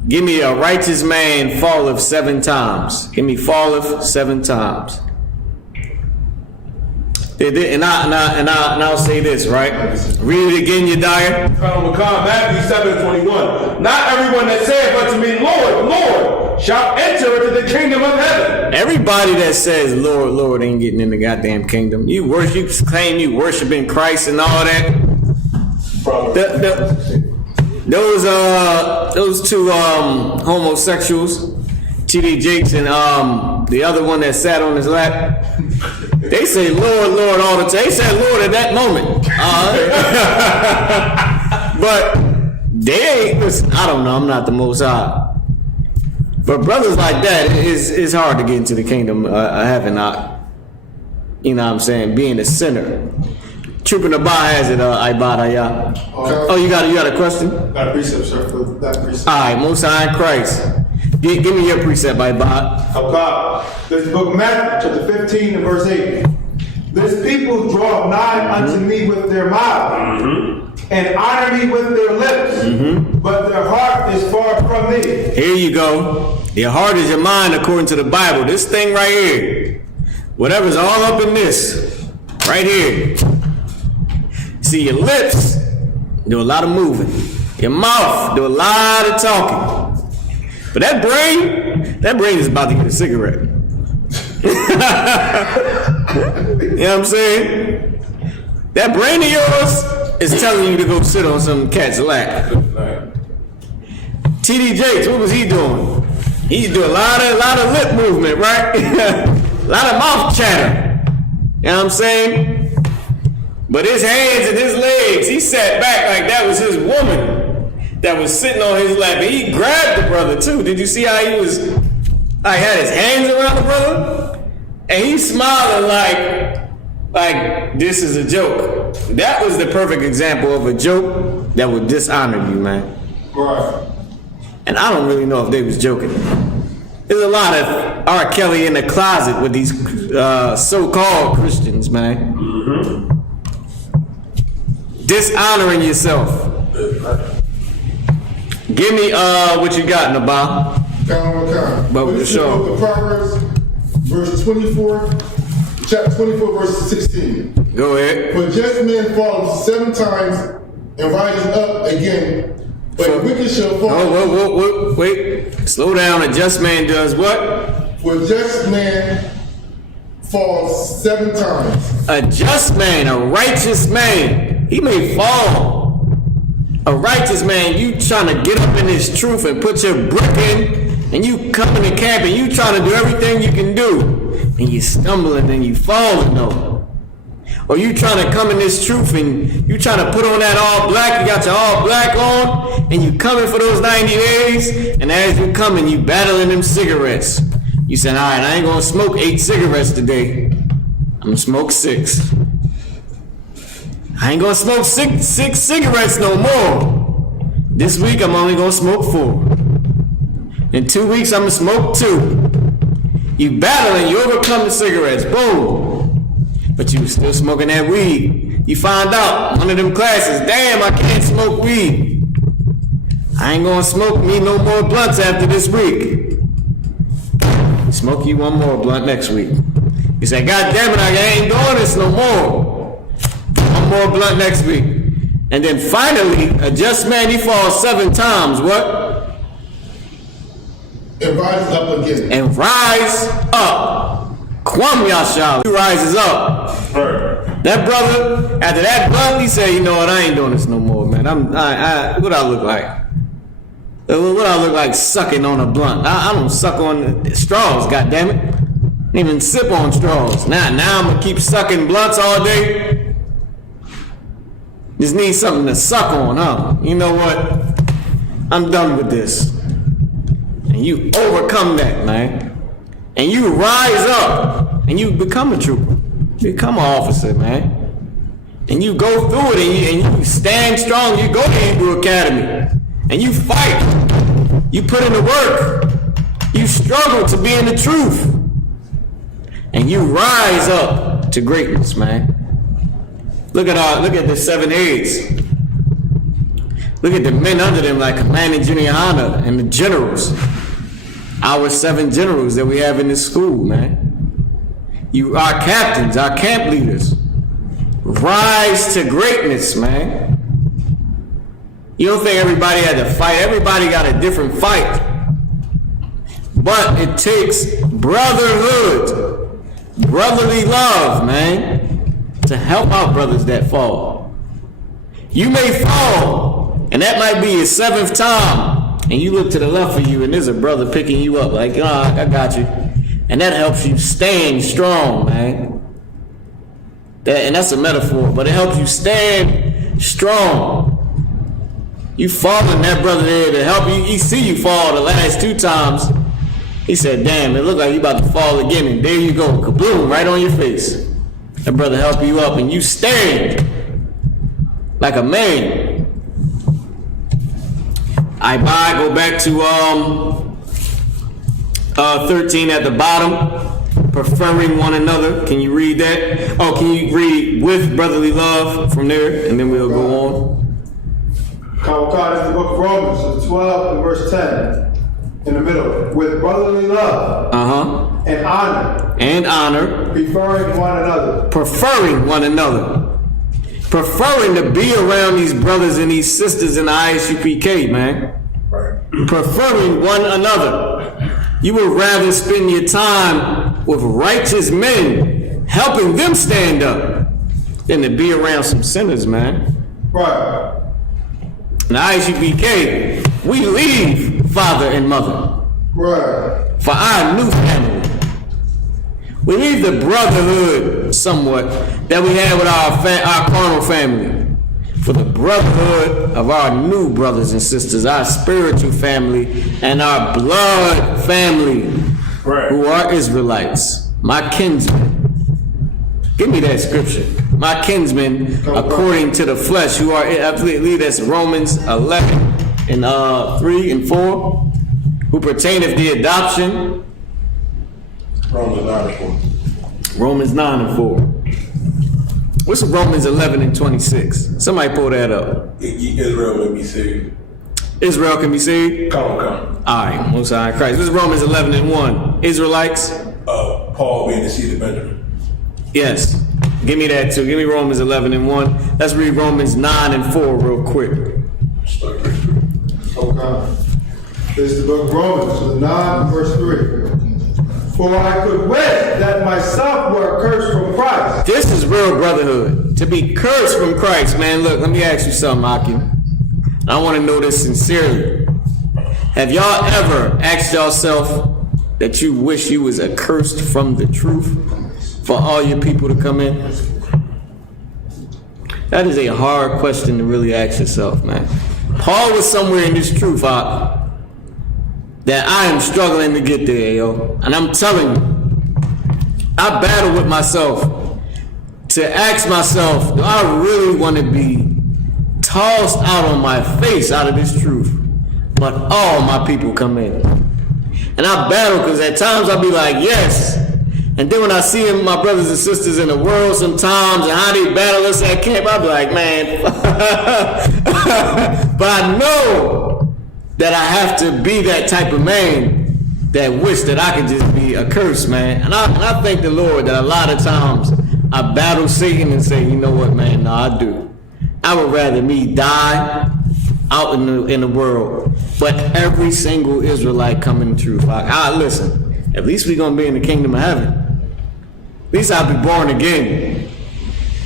Give me a righteous man fall of 7 times. Give me fall of 7 times. And I'll say this, right? Read it again, Yediah. Matthew 7:21. Not everyone that saith unto me, Lord, Lord, shall enter into the kingdom of heaven. Everybody that says Lord, Lord ain't getting in the goddamn kingdom. You claim you worshiping Christ and all that. Those two homosexuals, T.D. Jakes and the other one that sat on his lap, they say Lord, Lord all the time. They said Lord at that moment. But they ain't, listen, I don't know, I'm not the Most High. But brothers like that, it's hard to get into the kingdom of heaven. You know what I'm saying? Being a sinner. Trooping the bar has it, Ibada, yeah. Oh, you got a question? Got a precept, sir, for that precept. All right, Most High in Christ. Give me your precept, Ibada. Okay. This book of Matthew, chapter 15 and verse 8. This people draw nigh unto me with their mouth, and honor me with their lips, but their heart is far from me. Here you go. Your heart is your mind according to the Bible. This thing right here. Whatever's all up in this. Right here. See, your lips do a lot of moving. Your mouth do a lot of talking. But that brain is about to get a cigarette. You know what I'm saying? That brain of yours is telling you to go sit on some cat's lap. T.D. Jakes, what was he doing? He's doing a lot of lip movement, right? A lot of mouth chatter. You know what I'm saying? But his hands and his legs, he sat back like that was his woman that was sitting on his lap. And he grabbed the brother too. Did you see how he had his hands around the brother? And he's smiling like this is a joke. That was the perfect example of a joke that would dishonor you, man. Right. And I don't really know if they was joking. There's a lot of R. Kelly in the closet with these so-called Christians, man. Dishonoring yourself. Give me what you got, Nabal. But But this is the book of Proverbs, verse 24, chapter 24, verse 16. Go ahead. For just men fall 7 times and rises up again, but wicked shall fall. Oh, wait. Slow down. A just man does what? For just man falls 7 times. A just man, a righteous man, he may fall. A righteous man, you trying to get up in this truth and put your brick in, and you come in the camp and you trying to do everything you can do, and you stumbling and you falling though. Or you trying to come in this truth and you trying to put on that all black, you got your all black on, and you coming for those 90 days, and as you coming, you battling them cigarettes. You said, all right, I ain't gonna smoke 8 cigarettes today. I'm gonna smoke 6. I ain't gonna smoke six cigarettes no more. This week, I'm only gonna smoke 4. In 2 weeks, I'm gonna smoke 2. You battling, you overcome the cigarettes, boom. But you still smoking that weed. You find out, one of them classes, damn, I can't smoke weed. I ain't gonna smoke me no more blunts after this week. Smoke you one more blunt next week. You say, God damn it, I ain't doing this no more. One more blunt next week. And then finally, a just man, he falls 7 times. What? And rises up again. And rise up. Kwam Yashal. He rises up. That brother, after that blunt, he said, you know what, I ain't doing this no more, man. What I look like? What I look like sucking on a blunt? I don't suck on straws, goddammit. I don't even sip on straws. Now I'm gonna keep sucking blunts all day. Just need something to suck on, huh? You know what? I'm done with this. And you overcome that, man. And you rise up and you become a trooper. Become an officer, man. And you go through it and you stand strong. You go to Hebrew Academy and you fight. You put in the work. You struggle to be in the truth. And you rise up to greatness, man. Look at the 7 aides. Look at the men under them like Commandant Juniana and the generals. Our 7 generals that we have in this school, man. You are captains, our camp leaders. Rise to greatness, man. You don't think everybody had to fight. Everybody got a different fight. But it takes brotherhood, brotherly love, man, to help out brothers that fall. You may fall, and that might be your 7th time, and you look to the left of you, and there's a brother picking you up, like, I got you. And that helps you stand strong, man. And that's a metaphor, but it helps you stand strong. You falling that brother there to help you. He see you fall the last 2 times. He said, damn, it looked like you about to fall again. And there you go, kabloom, right on your face. That brother help you up and you stand like a man. Go back to 13 at the bottom. Preferring one another. Can you read that? Oh, can you read with brotherly love from there? And then we'll go on. Kawakad is the book of Romans, 12 and verse 10. In the middle. With brotherly love. And honor. And honor. Preferring one another. Preferring one another. Preferring to be around these brothers and these sisters in the ISUPK, man. Preferring one another. You would rather spend your time with righteous men, helping them stand up, than to be around some sinners, man. Right. In the ISUPK, we leave father and mother. Right. For our new family. We leave the brotherhood somewhat that we had with our carnal family. For the brotherhood of our new brothers and sisters, our spiritual family, and our blood family, who are Israelites, my kinsmen. Give me that scripture. My kinsmen, according to the flesh, who are, I believe that's Romans 11 and 3 and 4, who pertaineth the adoption. Romans 9 and 4. Romans 9 and 4. What's Romans 11 and 26? Somebody pull that up. Israel may be saved. Israel can be saved? Come. All right, Most High Christ. This is Romans 11 and 1. Israelites? Paul being the seed of Benjamin. Yes. Give me that too. Give me Romans 11 and 1. Let's read Romans 9 and 4 real quick. Okay. This is the book of Romans, 9 verse 3. For I could wish that myself were cursed from Christ. This is real brotherhood. To be cursed from Christ, man. Look, let me ask you something, Akim. I want to know this sincerely. Have y'all ever asked yourself that you wish you was accursed from the truth for all your people to come in? That is a hard question to really ask yourself, man. Paul was somewhere in this truth, that I am struggling to get there, yo. And I'm telling you, I battle with myself to ask myself, do I really want to be tossed out on my face out of this truth, but all my people come in? And I battle because at times I'll be like, yes. And then when I see my brothers and sisters in the world sometimes and how they battle us at camp, I'll be like, man. But I know that I have to be that type of man that wish that I could just be accursed, man. And I thank the Lord that a lot of times I battle Satan and say, you know what, man, no, I do. I would rather me die out in the world, but every single Israelite come in the truth. Listen, at least we're going to be in the kingdom of heaven. At least I'll be born again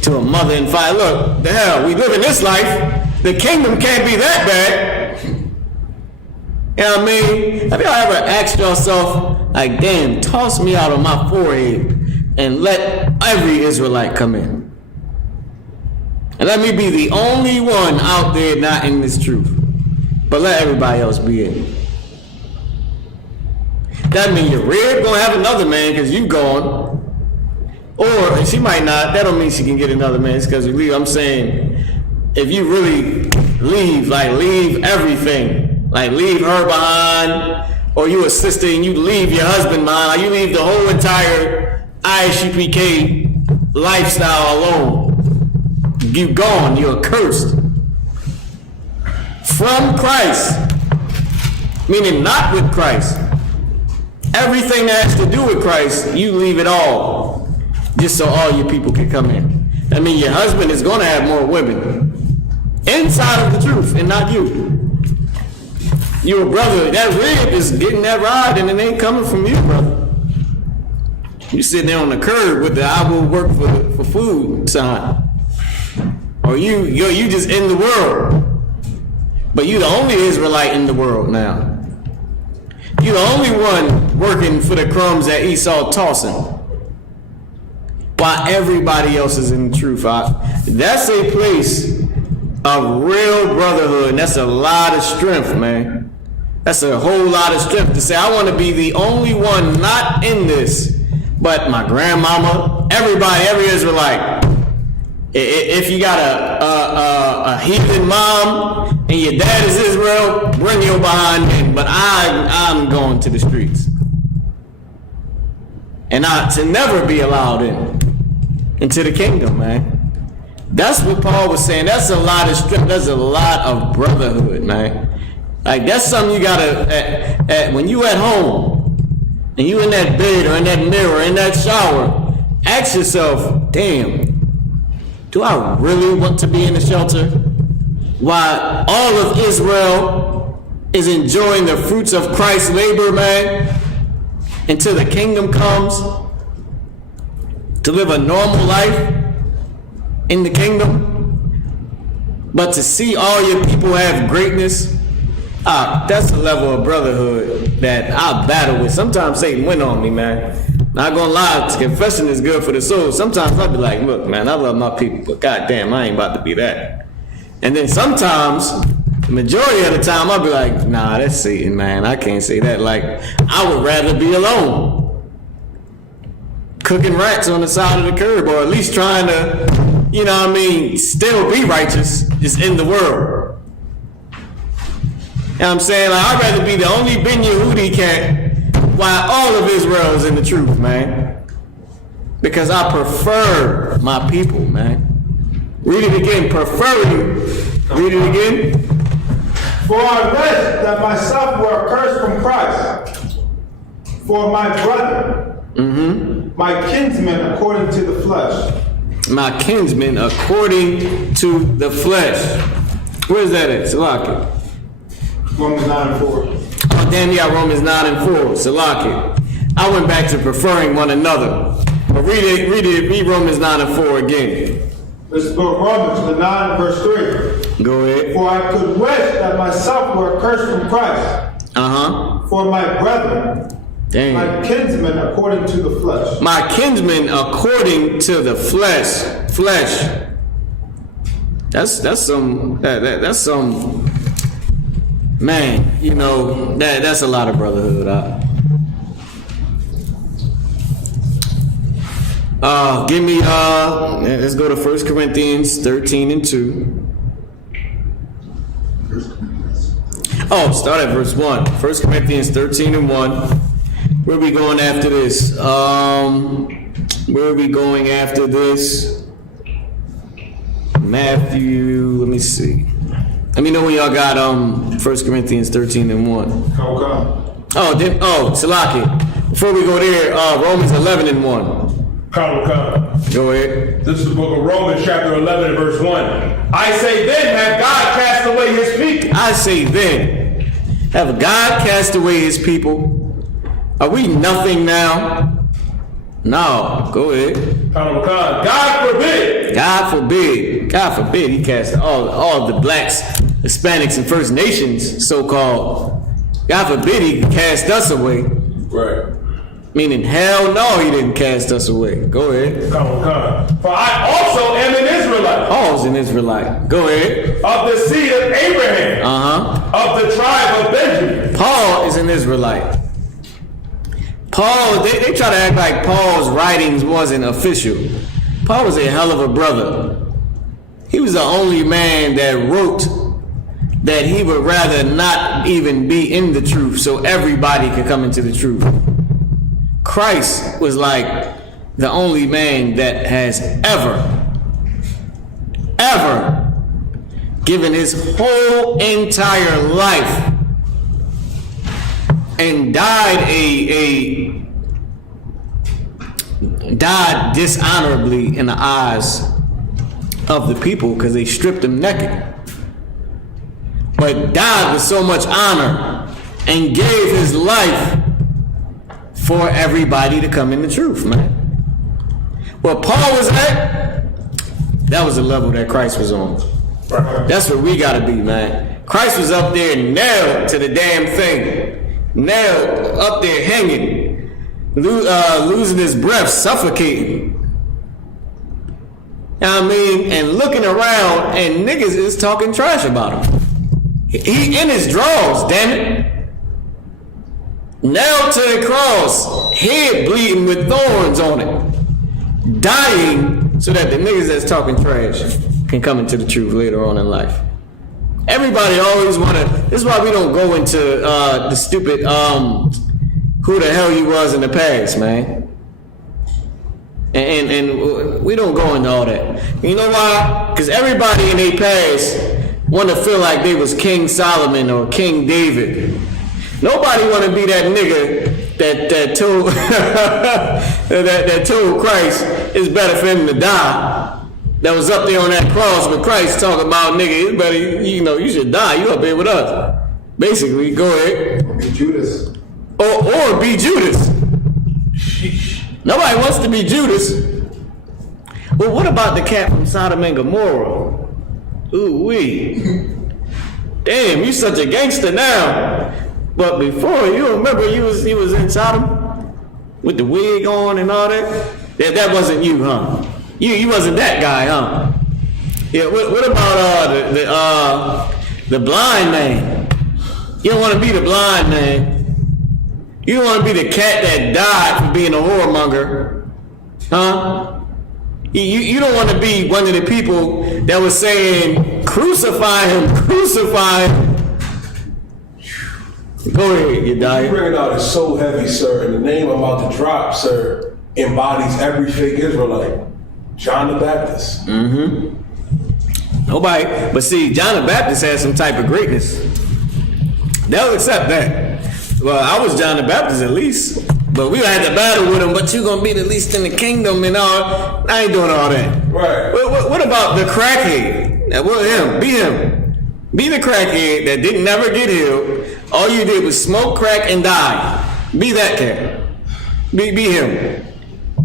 to a mother and father. Look, the hell, we live in this life. The kingdom can't be that bad. You know what I mean? Have y'all ever asked yourself, like, damn, toss me out on my forehead and let every Israelite come in? And let me be the only one out there not in this truth. But let everybody else be in. That means your rib gonna have another man because you gone. Or she might not. That don't mean she can get another man. It's because you leave. I'm saying, if you really leave, like leave everything. Like leave her behind, or you a sister and you leave your husband behind, or you leave the whole entire ISUPK lifestyle alone. You gone, you're accursed. From Christ, meaning not with Christ. Everything that has to do with Christ, you leave it all, just so all your people can come in. That means your husband is gonna have more women inside of the truth and not you. Your brother, that rib is getting that ride and it ain't coming from you, brother. You sitting there on the curb with the I will work for food sign. Or you just in the world. But you the only Israelite in the world now. You the only one working for the crumbs that Esau tossing. While everybody else is in the truth. That's a place of real brotherhood. And that's a lot of strength, man. That's a whole lot of strength to say, I want to be the only one not in this, but my grandmama, everybody, every Israelite. If you got a heathen mom and your dad is Israel, bring your behind in. But I'm going to the streets. And to never be allowed into the kingdom, man. That's what Paul was saying. That's a lot of strength. That's a lot of brotherhood, man. Like, that's something you gotta, when you at home, and you in that bed, or in that mirror, or in that shower, ask yourself, damn, do I really want to be in the shelter? While all of Israel is enjoying the fruits of Christ's labor, man, until the kingdom comes, to live a normal life in the kingdom, but to see all your people have greatness, that's a level of brotherhood that I battle with. Sometimes Satan win on me, man. Not gonna lie, confession is good for the soul. Sometimes I'll be like, look, man, I love my people, but goddamn, I ain't about to be that. And then sometimes, the majority of the time, I'll be like, nah, that's Satan, man. I can't say that. Like, I would rather be alone, cooking rats on the side of the curb, or at least trying to, you know what I mean, still be righteous, just in the world. You know what I'm saying? Like, I'd rather be the only Ben Yehudi cat while all of Israel is in the truth, man. Because I prefer my people, man. Read it again. Preferring. Read it again. For I wish that myself were accursed from Christ, for my brother, my kinsman according to the flesh. My kinsman according to the flesh. Where is that at? Salaki. Romans 9 and 4. Oh, damn, yeah, Romans 9 and 4. Salaki. I went back to preferring one another. But read Romans 9 and 4 again. This is book of Romans 9 verse 3. Go ahead. For I could wish that myself were accursed from Christ. For my brethren, my kinsmen according to the flesh. My kinsmen according to the flesh. Flesh. That's some man, you know, that's a lot of brotherhood. Give me let's go to 1 Corinthians 13 and 2. Oh, start at verse 1. 1 Corinthians 13 and 1. Where are we going after this? Where are we going after this? Matthew, let me see. Let me know when y'all got 1 Corinthians 13 and 1. Okay. Salaki. Before we go there, Romans 11 and 1. Go ahead. This is the book of Romans, chapter 11 and verse 1. I say then, have God cast away his people? I say then, have God cast away his people? Are we nothing now? No. Go ahead. God forbid. God forbid. God forbid he cast all the blacks, Hispanics, and First Nations, so-called. God forbid he cast us away. Right. Meaning, hell no, he didn't cast us away. Go ahead. For I also am an Israelite. Paul's an Israelite. Go ahead. Of the seed of Abraham. Of the tribe of Benjamin. Paul is an Israelite. Paul, they try to act like Paul's writings wasn't official. Paul was a hell of a brother. He was the only man that wrote that he would rather not even be in the truth so everybody could come into the truth. Christ was like the only man that has ever given his whole entire life and died dishonorably in the eyes of the people because they stripped him naked. but died with so much honor and gave his life for everybody to come in the truth, man. Where Paul was at, that was the level that Christ was on. That's what we gotta be, man. Christ was up there nailed to the damn thing. Nailed up there hanging, losing his breath, suffocating. You know what I mean? And looking around, and niggas is talking trash about him. He in his drawers, damn it. Nailed to the cross, head bleeding with thorns on it. Dying so that the niggas that's talking trash can come into the truth later on in life. Everybody always wanna, this is why we don't go into the stupid who the hell you was in the past, man. And we don't go into all that. You know why? Because everybody in their past want to feel like they was King Solomon or King David. Nobody want to be that nigga that told that told Christ it's better for him to die. That was up there on that cross with Christ talking about, nigga, it's better, you should die. You up here with us. Basically, go ahead. Be Judas. Or be Judas. Nobody wants to be Judas. Well, what about the cat from Sodom and Gomorrah? Ooh wee. Damn, you such a gangster now. But before, you remember you was in Sodom with the wig on and all that? That wasn't you, huh? You wasn't that guy, huh? Yeah. What about the blind man? You don't want to be the blind man. You don't want to be the cat that died for being a whoremonger, huh? You don't want to be one of the people that was saying, crucify him, crucify him. Go ahead, you die. You bringing out is so heavy, sir, and the name I'm about to drop, sir, embodies every fake Israelite. John the Baptist. Mm-hmm. Nobody, but see, John the Baptist had some type of greatness. They'll accept that. Well, I was John the Baptist at least, but we had to battle with him, but you gonna be the least in the kingdom and all. I ain't doing all that. Right. What about the crackhead? Be him. Be the crackhead that didn't never get healed. All you did was smoke crack and die. Be that cat. Be him.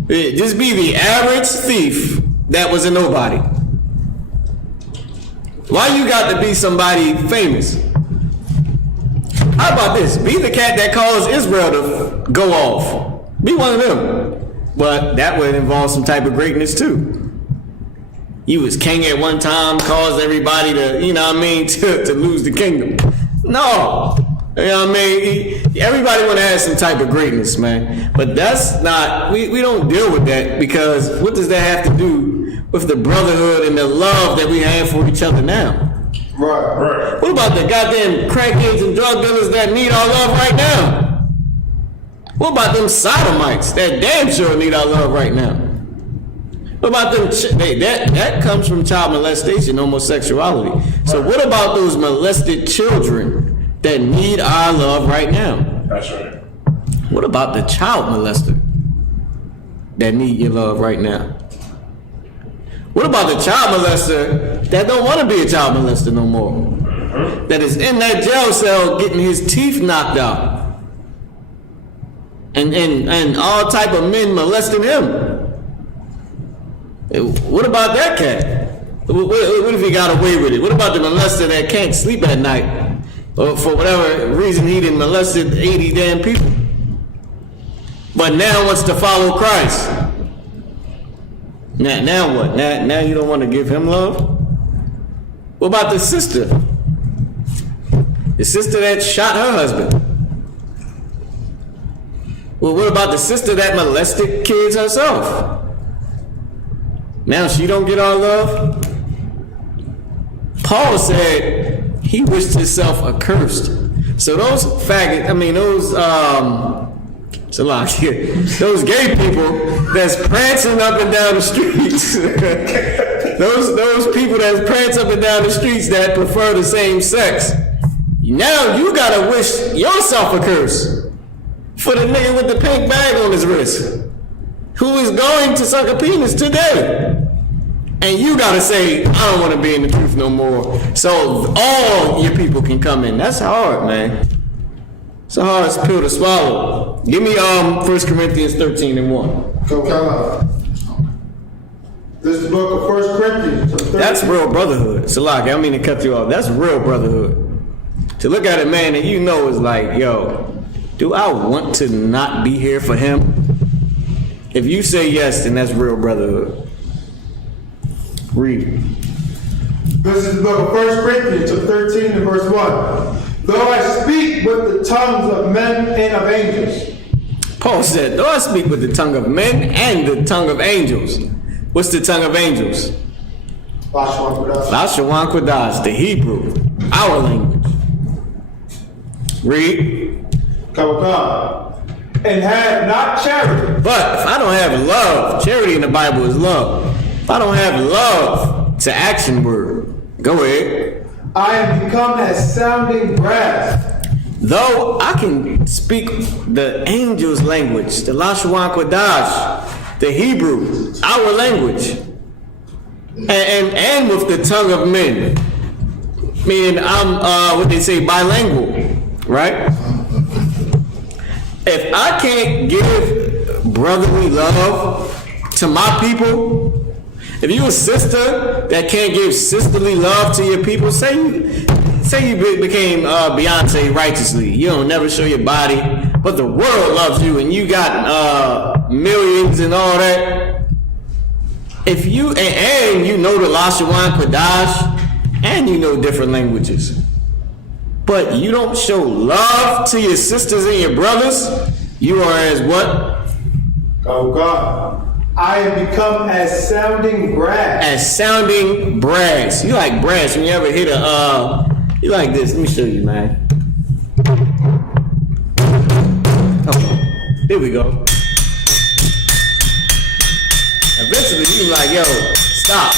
Just be the average thief that was a nobody. Why you got to be somebody famous? How about this? Be the cat that caused Israel to go off. Be one of them. But that would involve some type of greatness too. You was king at one time, caused everybody to, to lose the kingdom. No. You know what I mean? Everybody want to have some type of greatness, man. But that's not, we don't deal with that, because what does that have to do with the brotherhood and the love that we have for each other now? Right. What about the goddamn crackheads and drug dealers that need our love right now? What about them sodomites that damn sure need our love right now? What about them? That comes from child molestation, homosexuality. So what about those molested children that need our love right now? That's right. What about the child molester that need your love right now? What about the child molester that don't want to be a child molester no more? That is in that jail cell getting his teeth knocked out. And all type of men molesting him. What about that cat? What if he got away with it? What about the molester that can't sleep at night? Or for whatever reason he didn't molested 80 damn people. But now wants to follow Christ. Now what? Now you don't want to give him love? What about the sister? The sister that shot her husband? Well, what about the sister that molested kids herself? Now she don't get our love? Paul said he wished himself accursed. So those faggot, those gay people that's prancing up and down the streets, those people that prance up and down the streets that prefer the same sex, now you gotta wish yourself a curse for the nigga with the pink bag on his wrist, who is going to suck a penis today. And you gotta say, I don't want to be in the truth no more. So all your people can come in. That's hard, man. It's a hard pill to swallow. Give me 1 Corinthians 13:1. Come on. This is the book of 1 Corinthians. That's real brotherhood. Salaki, I don't mean to cut you off. That's real brotherhood. To look at a man and you know is like, yo, do I want to not be here for him? If you say yes, then that's real brotherhood. Read. This is the book of 1 Corinthians 13 and verse 1. Though I speak with the tongues of men and of angels. Paul said, though I speak with the tongue of men and the tongue of angels. What's the tongue of angels? Lashawan Kodash, the Hebrew, our language. Read. Come. And have not charity. But if I don't have love, charity in the Bible is love. If I don't have love, it's an action word. Go ahead. I am become as sounding brass. Though I can speak the angels' language, the Lashawan Kodash, the Hebrew, our language, and with the tongue of men, meaning I'm what they say, bilingual, right? If I can't give brotherly love to my people, if you a sister that can't give sisterly love to your people, say you became Beyonce righteously. You don't never show your body, but the world loves you and you got millions and all that. If you and you know the Lashawan Kodash and you know different languages, but you don't show love to your sisters and your brothers, you are as what? Oh God. I have become as sounding brass. As sounding brass. You like brass when you ever hit you like this. Let me show you, man. Oh, here we go. Eventually you like, yo, stop.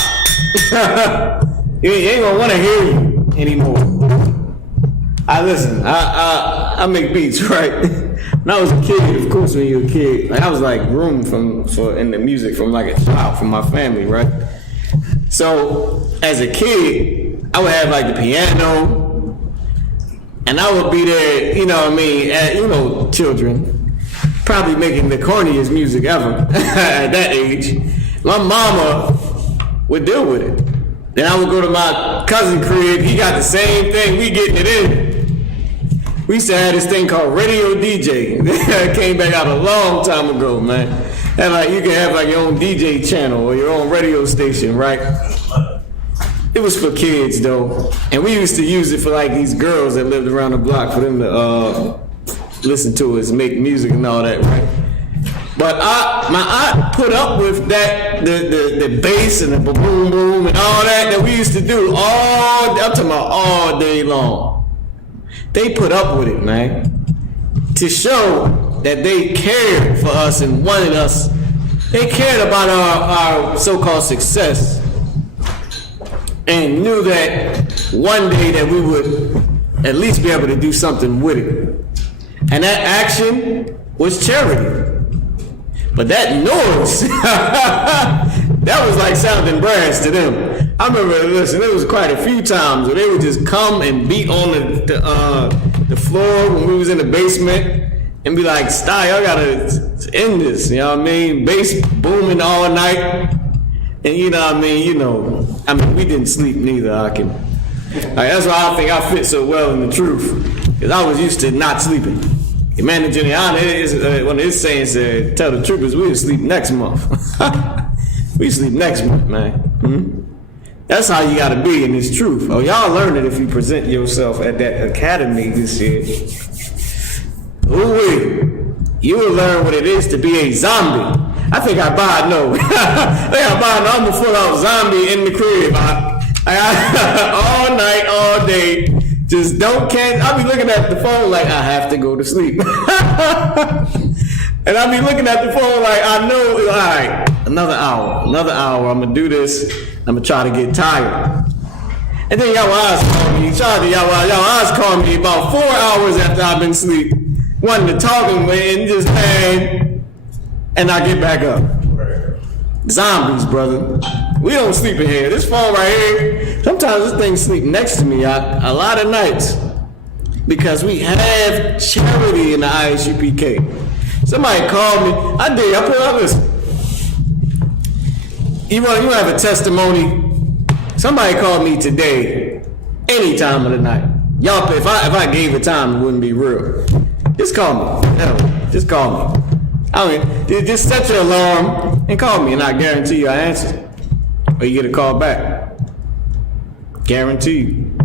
You ain't gonna wanna hear you anymore. I make beats, right? When I was a kid, of course, when you're a kid, like I was like groomed in the music from like a child, from my family, right? So as a kid, I would have like the piano, and I would be there, you know what I mean, children, probably making the corniest music ever at that age. My mama would deal with it. Then I would go to my cousin crib, he got the same thing, we getting it in. We used to have this thing called Radio DJ. That came back out a long time ago, man. And like you can have like your own DJ channel or your own radio station, right? It was for kids though. And we used to use it for like these girls that lived around the block for them to listen to us, make music and all that, right? But my aunt put up with that, the bass and the boom boom and all that we used to do I'm talking about all day long. They put up with it, man, to show that they cared for us and wanted us. They cared about our so-called success and knew that one day that we would at least be able to do something with it. And that action was charity. But that noise, that was like sounding brass to them. I remember, listen, it was quite a few times where they would just come and beat on the floor when we was in the basement and be like, "Stop, y'all gotta end this," you know what I mean? Bass booming all night. And you know what I mean, we didn't sleep neither. That's why I think I fit so well in the truth. Because I was used to not sleeping. Emmanuel Juniana, one of his sayings said, "Tell the troopers we'll sleep next month." We sleep next month, man. That's how you gotta be in this truth. Oh, y'all learn it if you present yourself at that academy this year. Ooh, you will learn what it is to be a zombie. I think I'm a full out zombie in the crib. All night, all day. Just I'll be looking at the phone like I have to go to sleep. And I'll be looking at the phone like I know, all right, another hour, I'm gonna do this, I'm gonna try to get tired. And then y'all eyes call me about 4 hours after I've been asleep, wanting to talk and just hang, and I get back up. Zombies, brother. We don't sleep in here. This phone right here, sometimes this thing sleep next to me a lot of nights. Because we have charity in the ISUPK. Somebody called me. I did. I put up this. You have a testimony? Somebody called me today, any time of the night. Y'all, if I gave a time, it wouldn't be real. Just call me. Hell, just call me. I mean, just set your alarm and call me, and I guarantee you I answer. Or you get a call back. Guarantee you.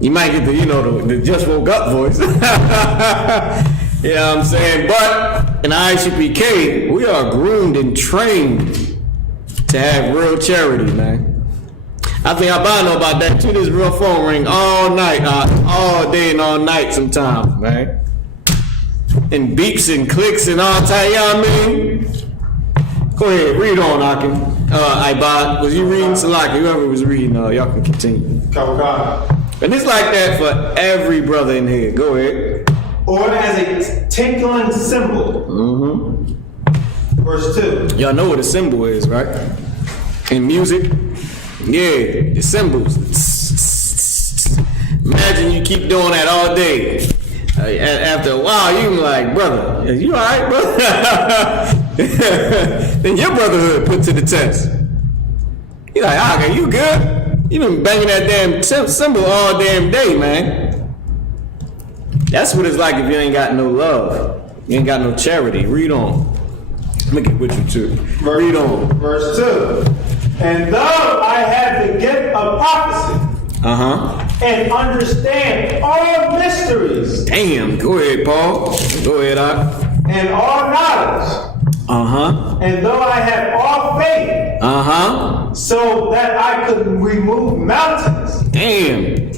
You might get the just woke up voice. You know what I'm saying? But in ISUPK, we are groomed and trained to have real charity, man. I think I know about that too. This real phone ring all night, all day and all night sometimes, man. And beeps and clicks and all type, you know what I mean? Go ahead, read on, Akin. Ibad, was you reading? Salaki, whoever was reading, y'all can continue. And it's like that for every brother in here. Go ahead. Or as a tinkling cymbal. Mm-hmm. Verse 2. Y'all know what a cymbal is, right? In music. Yeah, the cymbals. Imagine you keep doing that all day. After a while, you like, brother, you all right, brother? Then your brotherhood put to the test. You like, okay, you good? You been banging that damn cymbal all damn day, man. That's what it's like if you ain't got no love. You ain't got no charity. Read on. Let me get with you too. Read on. Verse 2. And though I have the gift of prophecy, and understand all mysteries, damn, go ahead, Paul. Go ahead, Doc. And all knowledge, and though I have all faith, so that I could remove mountains, damn,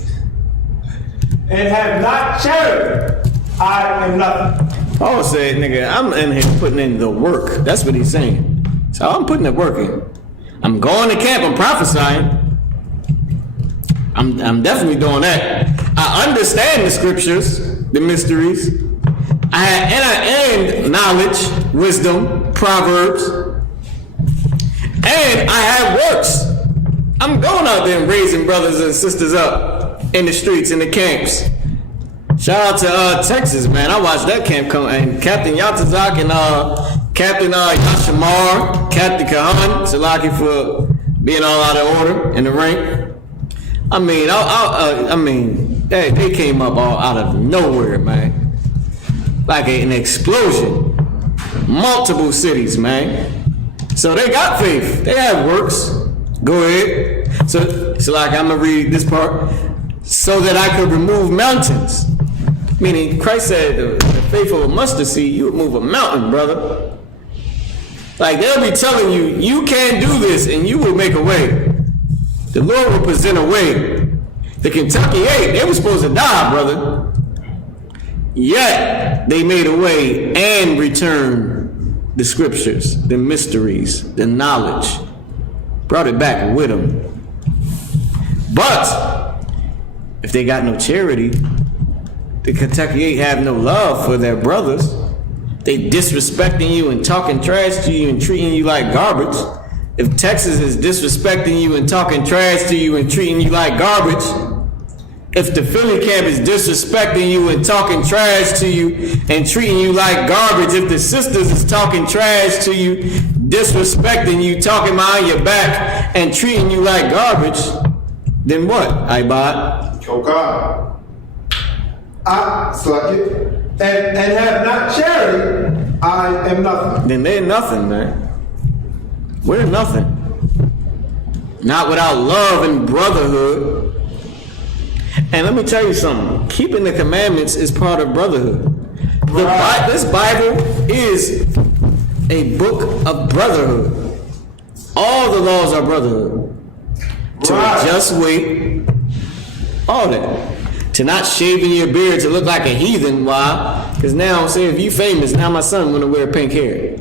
and have not charity, I am nothing. Paul said, nigga, I'm in here putting in the work. That's what he's saying. So I'm putting the work in. I'm going to camp, I'm prophesying. I'm definitely doing that. I understand the scriptures, the mysteries. And knowledge, wisdom, proverbs. And I have works. I'm going out there and raising brothers and sisters up in the streets, in the camps. Shout out to Texas, man. I watched that camp come, and Captain Yatazak and Captain Yashamar, Captain Kahan, Salaki for being all out of order in the rank. I mean, they came up all out of nowhere, man. Like an explosion. Multiple cities, man. So they got faith. They have works. Go ahead. So like I'm gonna read this part. So that I could remove mountains. Meaning Christ said the faithful mustard seed, you would move a mountain, brother. Like they'll be telling you, you can't do this, and you will make a way. The Lord will present a way. The Kentucky 8, they were supposed to die, brother. Yet they made a way and returned the scriptures, the mysteries, the knowledge. Brought it back with them. But if they got no charity, the Kentucky 8 have no love for their brothers. They disrespecting you and talking trash to you and treating you like garbage. If Texas is disrespecting you and talking trash to you and treating you like garbage, if the Philly camp is disrespecting you and talking trash to you and treating you like garbage, if the sisters is talking trash to you, disrespecting you, talking behind your back and treating you like garbage, then what, Ibad? Oh God. And have not charity, I am nothing. Then they're nothing, man. We're nothing. Not without love and brotherhood. And let me tell you something. Keeping the commandments is part of brotherhood. This Bible is a book of brotherhood. All the laws are brotherhood. To just wait. All that. To not shaving your beard to look like a heathen. Why? Because now, say if you famous, now my son want to wear pink hair.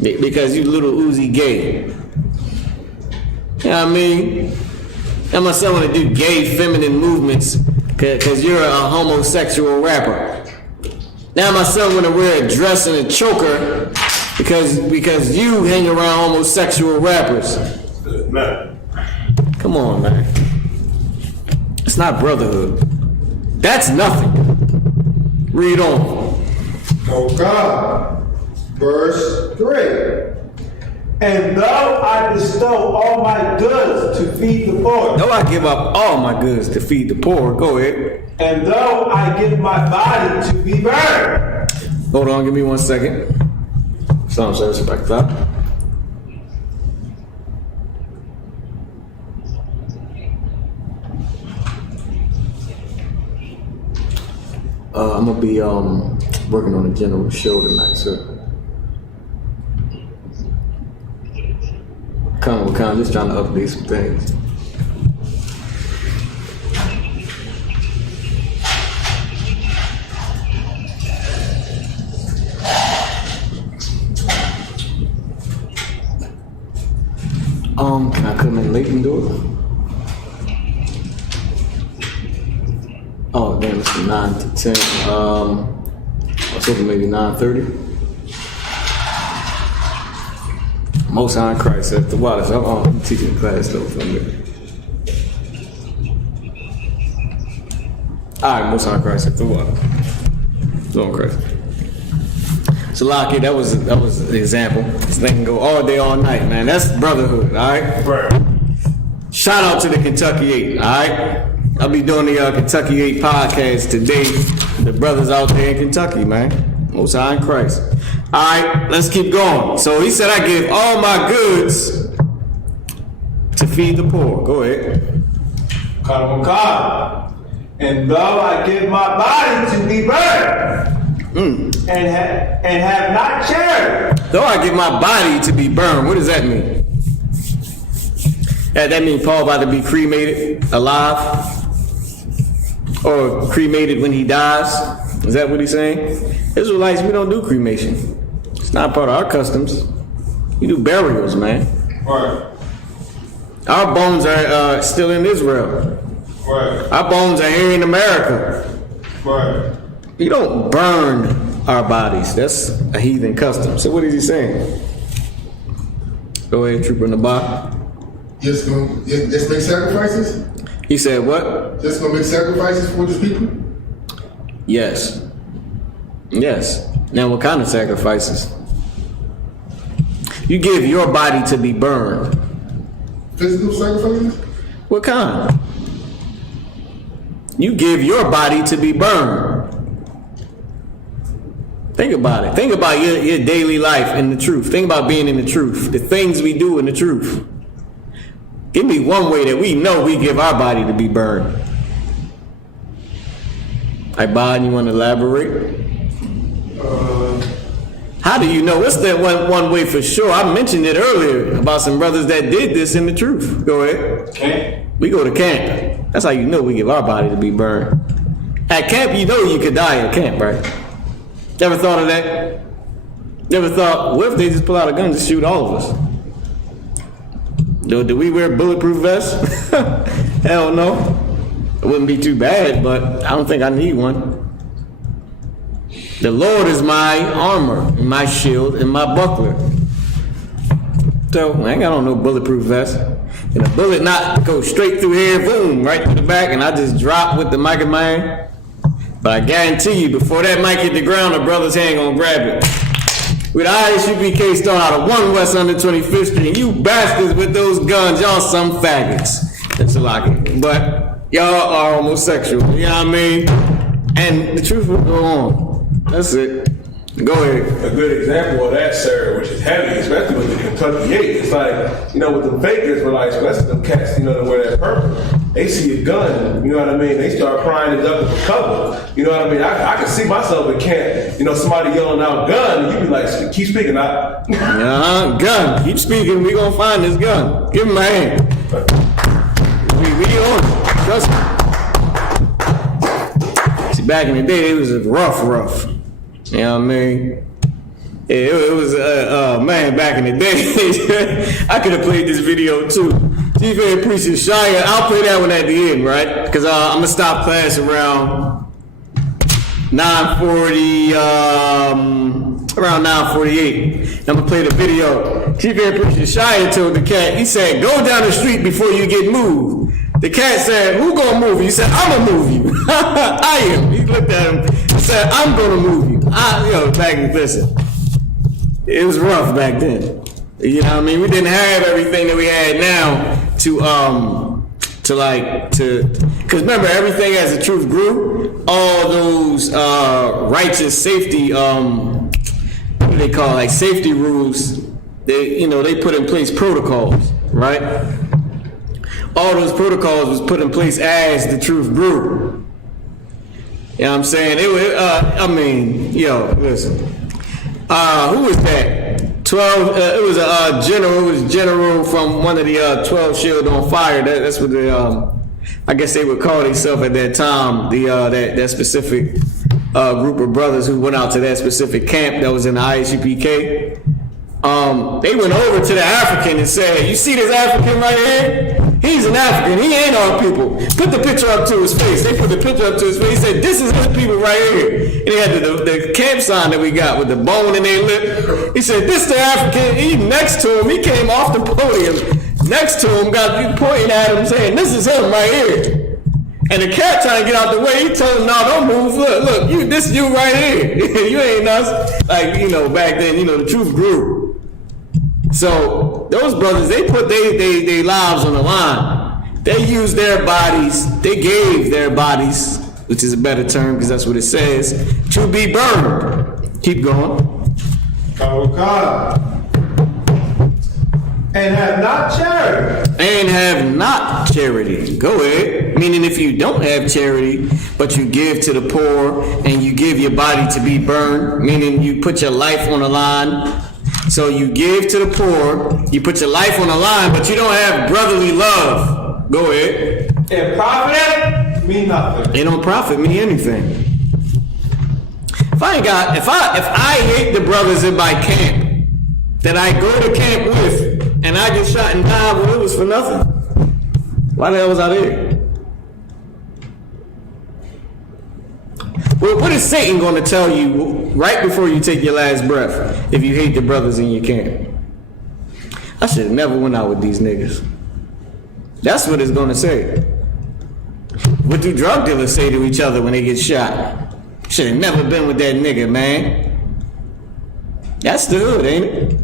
Because you little Uzi gay. You know what I mean? Now my son want to do gay feminine movements because you're a homosexual rapper. Now my son want to wear a dress and a choker Because you hang around homosexual rappers. Man. Come on, man. It's not brotherhood. That's nothing. Read on. Oh God. Verse 3. And though I bestow all my goods to feed the poor, Though I give up all my goods to feed the poor, go ahead. and though I give my body to be burned, Hold on, give me 1 second. Psalm 75. I'm gonna be working on a general show tonight, so kind of just trying to update some things. Can I come in late and do it? Oh, damn, it's from 9 to 10. I was hoping maybe 9:30. Most High in Christ at the water. So I'm teaching class though for a minute. All right, Most High in Christ at the water. Lord Christ. So Lockie, that was the example. This thing can go all day, all night, man. That's brotherhood, all right? Right. Shout out to the Kentucky 8, all right? I'll be doing the Kentucky 8 podcast today. The brothers out there in Kentucky, man. Most High in Christ. All right, let's keep going. So he said, I give all my goods to feed the poor. Go ahead. and though I give my body to be burned, and have not charity, Though I give my body to be burned, what does that mean? That means Paul about to be cremated alive? Or cremated when he dies? Is that what he's saying? Israelites, we don't do cremation. It's not part of our customs. We do burials, man. right, Our bones are still in Israel. right, Our bones are here in America. right. We don't burn our bodies. That's a heathen custom. So what is he saying? Go ahead, Trooper in the box. Just make sacrifices? He said what? Just gonna make sacrifices for these people? Yes. Yes. Now what kind of sacrifices? You give your body to be burned. Physical sacrifices? What kind? You give your body to be burned. Think about it. Think about your daily life in the truth. Think about being in the truth. The things we do in the truth. Give me one way that we know we give our body to be burned. Ibad, you want to elaborate? How do you know? What's that one way for sure? I mentioned it earlier about some brothers that did this in the truth. Go ahead. Camp. We go to camp. That's how you know we give our body to be burned. At camp, you know you could die at camp, right? Ever thought of that? Never thought, what if they just pull out a gun to shoot all of us? Do we wear bulletproof vests? Hell no. It wouldn't be too bad, but I don't think I need one. The Lord is my armor, and my shield, and my buckler. So I ain't got on no bulletproof vest. And a bullet not go straight through here, boom, right to the back, and I just drop with the mic in my hand. But I guarantee you, before that mic hit the ground, a brother's hand gonna grab it. With ISUPK starting out of 1 West under 25th Street, and you bastards with those guns, y'all some faggots. That's a lock. But y'all are homosexual, you know what I mean? And the truth will go on. That's it. Go ahead. A good example of that, sir, which is heavy, especially with the Kentucky 8. It's like, with the fake Israelites, especially them cats, that wear that purple. They see a gun, you know what I mean? They start crying and ducking for cover. You know what I mean? I can see myself in camp, somebody yelling out gun, and you be like, keep speaking. Gun. Keep speaking. We gonna find this gun. Give him a hand. We on it. Trust me. See, back in the day, it was rough. You know what I mean? Yeah, it was, man, back in the day, I could have played this video too. Chief Ed Priest Shia, I'll play that one at the end, right? Because I'm going to stop class around 9:40, around 9:48. I'm gonna play the video. Chief Air Preacher Shia told the cat, he said, go down the street before you get moved. The cat said, who gonna move you? He said, I'm gonna move you. I am. He looked at him. He said, I'm gonna move you. Listen, it was rough back then. You know what I mean? We didn't have everything that we had now because remember, everything as the truth grew, all those righteous safety, what do they call, like safety rules, they put in place protocols, right? All those protocols was put in place as the truth grew. You know what I'm saying? Listen. Who was that? 12, it was a general. It was general from one of the 12 Shield on Fire. That's what I guess they would call themselves at that time. That specific group of brothers who went out to that specific camp that was in the ISUPK. They went over to the African and said, "You see this African right here? He's an African. He ain't our people." Put the picture up to his face. They put the picture up to his face. He said, "This is his people right here." And he had the camp sign that we got with the bone in their lip. He said, "This the African." He next to him. He came off the podium. Next to him, got pointing at him, saying, "This is him right here." And the cat trying to get out the way. He told him, "No, don't move. Look, this you right here. You ain't us." Like, back then, the truth grew. So those brothers, they put their lives on the line. They used their bodies. They gave their bodies, which is a better term because that's what it says, to be burned. Keep going. And have not charity. And have not charity. Go ahead. Meaning if you don't have charity, but you give to the poor and you give your body to be burned, meaning you put your life on the line. So you give to the poor, you put your life on the line, but you don't have brotherly love. Go ahead. And profit mean nothing. It don't profit me anything. If I hate the brothers in my camp that I go to camp with and I get shot and die, well, it was for nothing. Why the hell was I there? Well, what is Satan going to tell you right before you take your last breath if you hate the brothers in your camp? I should have never went out with these niggas. That's what it's going to say. What do drug dealers say to each other when they get shot? Should have never been with that nigga, man. That's the hood, ain't it?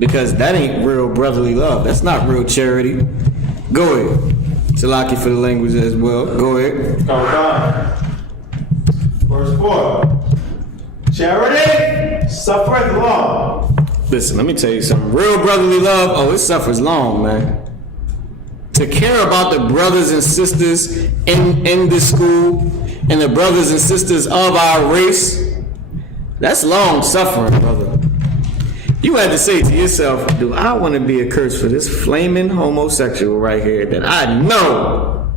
Because that ain't real brotherly love. That's not real charity. Go ahead. Salaki for the language as well. Go ahead. Verse 4. Charity suffereth long. Listen, let me tell you something. Real brotherly love, it suffers long, man. To care about the brothers and sisters in this school and the brothers and sisters of our race, that's long suffering, brother. You had to say to yourself, do I want to be a curse for this flaming homosexual right here that I know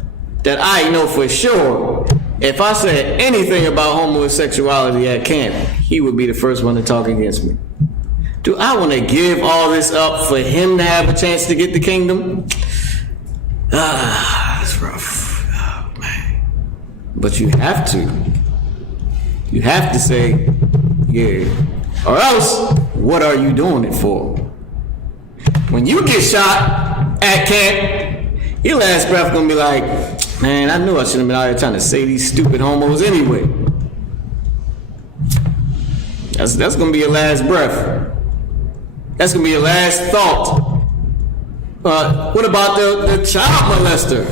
for sure if I said anything about homosexuality at camp, he would be the first one to talk against me. Do I want to give all this up for him to have a chance to get the kingdom? That's rough. Oh, man. But you have to. You have to say, yeah. Or else, what are you doing it for? When you get shot at camp, your last breath gonna be like, man, I knew I shouldn't have been out here trying to say these stupid homos anyway. That's gonna be your last breath. That's gonna be your last thought. What about the child molester?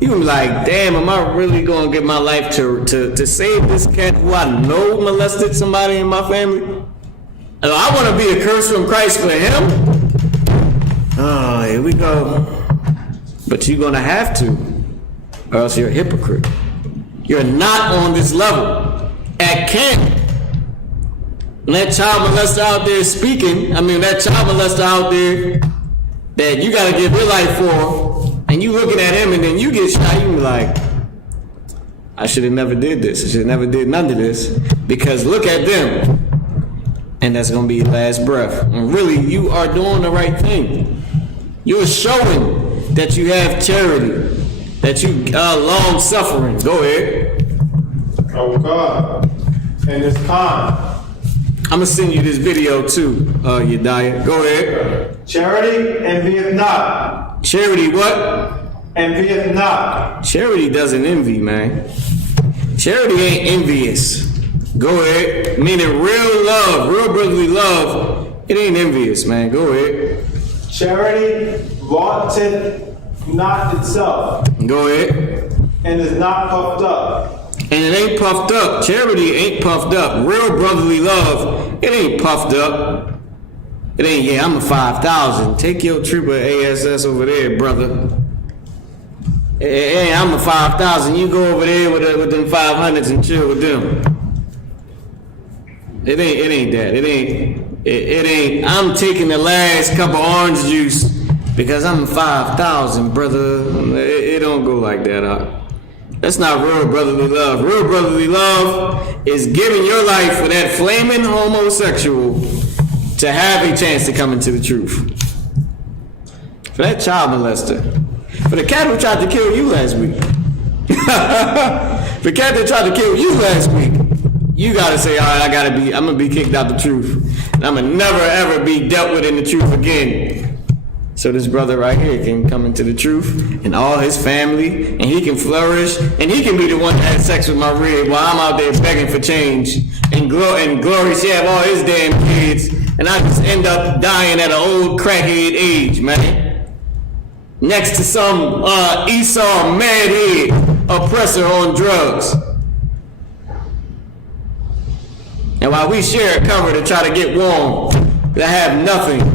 You gonna be like, damn, am I really gonna give my life to save this cat who I know molested somebody in my family? And I want to be a curse from Christ for him? Oh, here we go. But you're gonna have to, or else you're a hypocrite. You're not on this level. At camp, when that child molester out there speaking, that child molester out there that you gotta give your life for, and you looking at him and then you get shot, you be like, I should have never did this. I should have never did none of this. Because look at them. And that's going to be your last breath. And really, you are doing the right thing. You're showing that you have charity, that you are long suffering. Go ahead. Oh God. and it's con. I'm gonna send you this video too, Yediah. Go ahead. Charity envieth not. Charity what? Envieth not. Charity doesn't envy, man. Charity ain't envious. Go ahead. Meaning real love, real brotherly love, it ain't envious, man. Go ahead. Charity vaunteth not itself, Go ahead. and is not puffed up. And it ain't puffed up. Charity ain't puffed up. Real brotherly love, it ain't puffed up. It ain't, yeah, I'm a 5,000. Take your trooper ASS over there, brother. Hey, I'm a 5,000. You go over there with them 500s and chill with them. It ain't that. It ain't. I'm taking the last cup of orange juice because I'm 5,000, brother. It don't go like that, That's not real brotherly love. Real brotherly love is giving your life for that flaming homosexual to have a chance to come into the truth. For that child molester. For the cat who tried to kill you last week. The cat that tried to kill you last week. You gotta say, all right, I'm gonna be kicked out the truth. And I'm gonna never ever be dealt with in the truth again. So this brother right here can come into the truth and all his family, and he can flourish, and he can be the one that had sex with my rib while I'm out there begging for change. And Glory, she have all his damn kids, and I just end up dying at an old crackhead age, man. Next to some Esau madhead oppressor on drugs. And while we share a cover to try to get warm, I have nothing.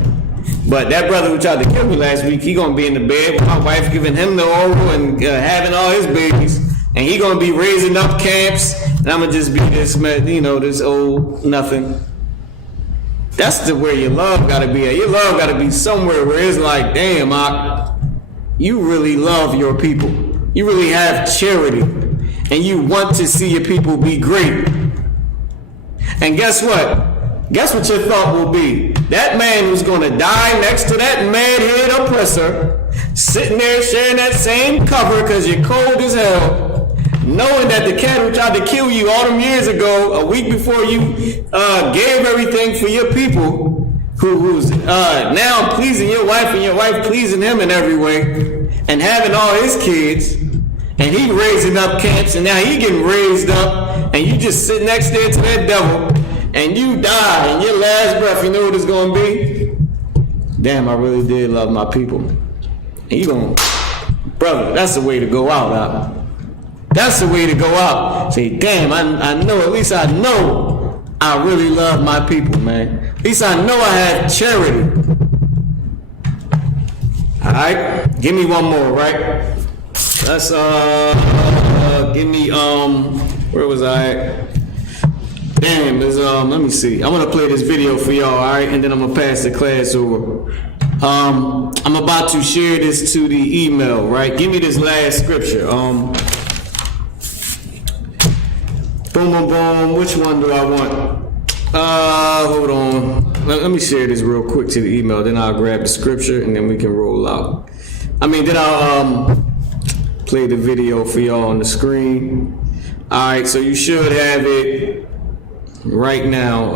But that brother who tried to kill me last week, he gonna be in the bed with my wife giving him the oral and having all his babies. And he gonna be raising up camps, and I'm gonna just be this, this old nothing. That's where your love gotta be at. Your love gotta be somewhere where it's like, damn, you really love your people. You really have charity. And you want to see your people be great. And guess what? Guess what your thought will be? That man who's going to die next to that madhead oppressor, sitting there sharing that same cover because you're cold as hell, knowing that the cat who tried to kill you all them years ago, a week before you gave everything for your people, who's now pleasing your wife and your wife pleasing him in every way, and having all his kids, and he raising up camps, and now he getting raised up, and you just sit next there to that devil, and you die, and your last breath, you know what it's gonna be? Damn, I really did love my people. And you gonna, brother, that's the way to go out, That's the way to go out. Say, damn, I know, at least I know I really love my people, man. At least I know I have charity. All right, give me one more, right? Let's give me where was I at? Damn, there's let me see. I'm gonna play this video for y'all, all right, and then I'm gonna pass the class over. I'm about to share this to the email, right? Give me this last scripture. Boom, boom, boom. Which one do I want? Hold on. Let me share this real quick to the email. Then I'll grab the scripture and then we can roll out. Then I'll play the video for y'all on the screen. All right, so you should have it right now.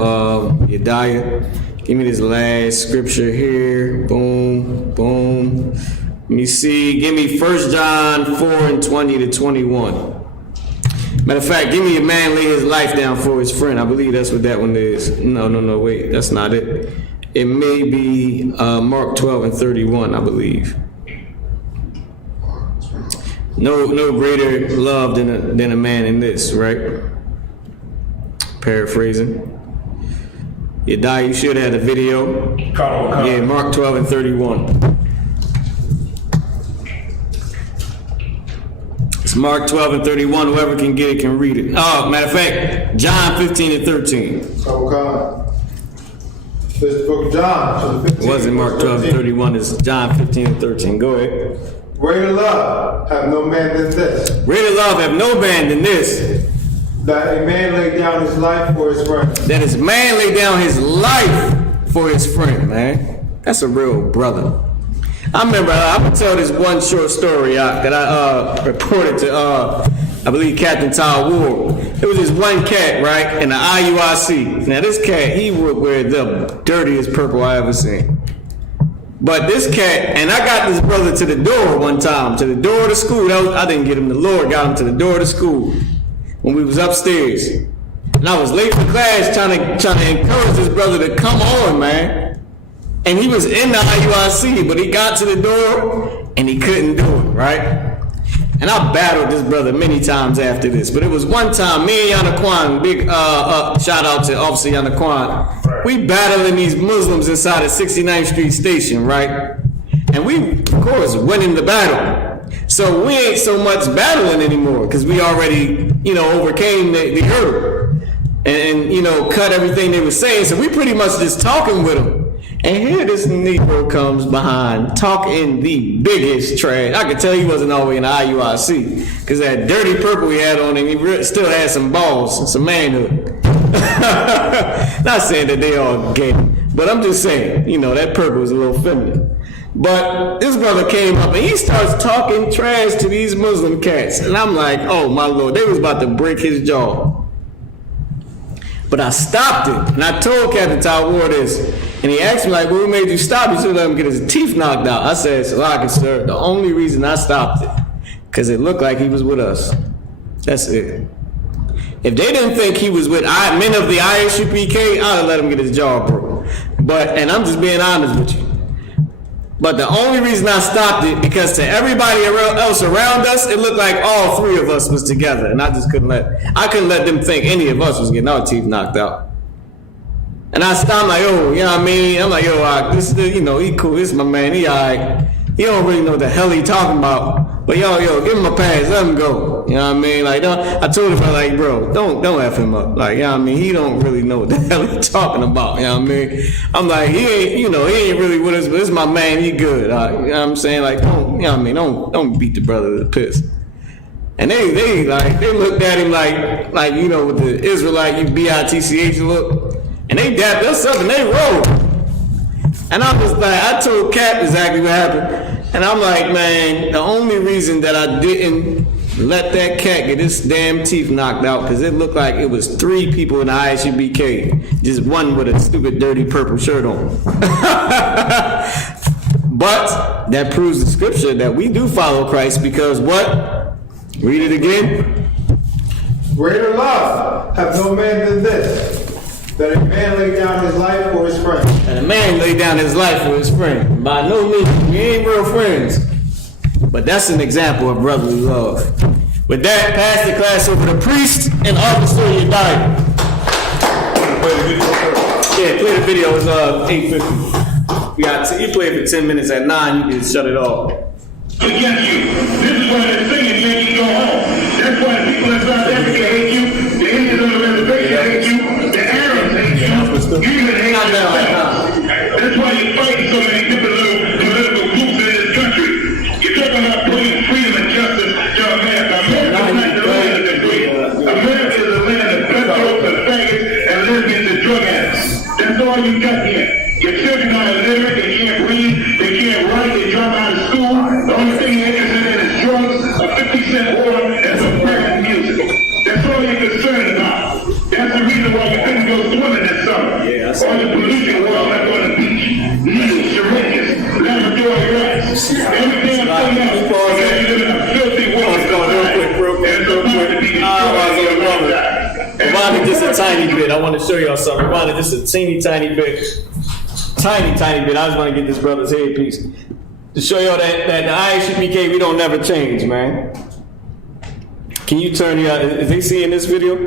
Yediah, give me this last scripture here. Boom, boom. Let me see. Give me 1 John 4:20-21. Matter of fact, give me a man lay his life down for his friend. I believe that's what that one is. No, wait, that's not it. It may be Mark 12:31, I believe. No greater love than a man in this, right? Paraphrasing. Yediah, you should have had a video. Yeah, Mark 12:31. It's Mark 12:31. Whoever can get it can read it. Oh, matter of fact, John 15:13. This book of John, It wasn't Mark 12:31. It's John 15:13. Go ahead. Greater love have no man than this, Greater love have no man than this, that a man lay down his life for his friend. that his man lay down his life for his friend, man. That's a real brother. I remember, I'm gonna tell this one short story that I reported to, I believe, Captain Todd Ward. It There was this one cat, right, in the IUIC. Now this cat, he would wear the dirtiest purple I ever seen. But this cat, and I got this brother to the door one time, to the door of the school. I didn't get him, the Lord got him to the door of the school when we was upstairs. And I was late for class trying to encourage this brother to come on, man. And he was in the IUIC, but he got to the door and he couldn't do it, right? And I battled this brother many times after this. But it was one time, me and Yanaquan, big shout out to Officer Yanaquan, we battling these Muslims inside of 69th Street Station, right? And we, of course, winning the battle. So we ain't so much battling anymore because we already, overcame the hurdle and cut everything they were saying. So we pretty much just talking with them. And here this Negro comes behind, talking the biggest trash. I could tell he wasn't all the way in the IUIC, because that dirty purple he had on him, he still had some balls and some manhood. Not saying that they all gay, but I'm just saying, that purple was a little feminine. But this brother came up and he starts talking trash to these Muslim cats. And I'm like, oh my Lord, they was about to break his jaw. But I stopped it, and I told Captain Tawar this, and he asked me, like, what made you stop? He said, let him get his teeth knocked out. I said, Salaki, sir, the only reason I stopped it, because it looked like he was with us. That's it. If they didn't think he was with men of the ISUPK, I'd have let him get his jaw broke. And I'm just being honest with you. But the only reason I stopped it, because to everybody else around us, it looked like all three of us was together, and I just couldn't let them think any of us was getting our teeth knocked out. And I stopped, like, yo, you know what I mean? I'm like, yo, this is, he cool, this is my man, he all right. He don't really know what the hell he talking about. But yo, give him a pass, let him go. You know what I mean? Like, I told him, like, bro, don't F him up. Like, you know what I mean? He don't really know what the hell he talking about. You know what I mean? I'm like, he ain't really with us, but this is my man, he good. You know what I'm saying? Like, don't beat the brother to the piss. And they looked at him like with the Israelite, you B-I-T-C-H look. And they dapped us up and they rolled. And I was like, I told Cap exactly what happened. And I'm like, man, the only reason that I didn't let that cat get his damn teeth knocked out, because it looked like it was 3 people in the ISUPK, just one with a stupid dirty purple shirt on. But that proves the scripture that we do follow Christ, because what? Read it again. Greater love have no man than this, that a man lay down his life for his friend. And a man lay down his life for his friend. By no means, we ain't real friends. But that's an example of brotherly love. With that, pass the class over to Priest and Officer Yedaya. Yeah, play the video. It's 8:50. You play it for 10 minutes. At 9, you can shut it off. Against you. This is why they're singing, you ain't go home. That's why the people in South Africa hate you. The Indians on the reservation hate you. The Arabs hate you. You even hate yourself. That's why you're fighting so many different little political groups in this country. You're talking about putting freedom and justice to our past. America is not the land of the free. America is the land of cutthroats and faggots and lesbians and drug addicts. That's all you got here. Your children are illiterate, they can't read, they can't write, they drop out of school. The only thing you're interested in is drugs, a 50-cent water, and some crack music. That's all you're concerned about. That's the reason why you couldn't go swimming this summer. All the pollution was left on the beach. Needles, syringes, laboratory rats. Everything I'm telling you, because you live in a filthy world. And so much to be destroyed. Rewind just a tiny bit. I want to show y'all something. Rewind just a tiny bit. Tiny bit. I just want to get this brother's headpiece to show y'all that the ISUPK, we don't never change, man. Can you turn your? Is they seeing this video?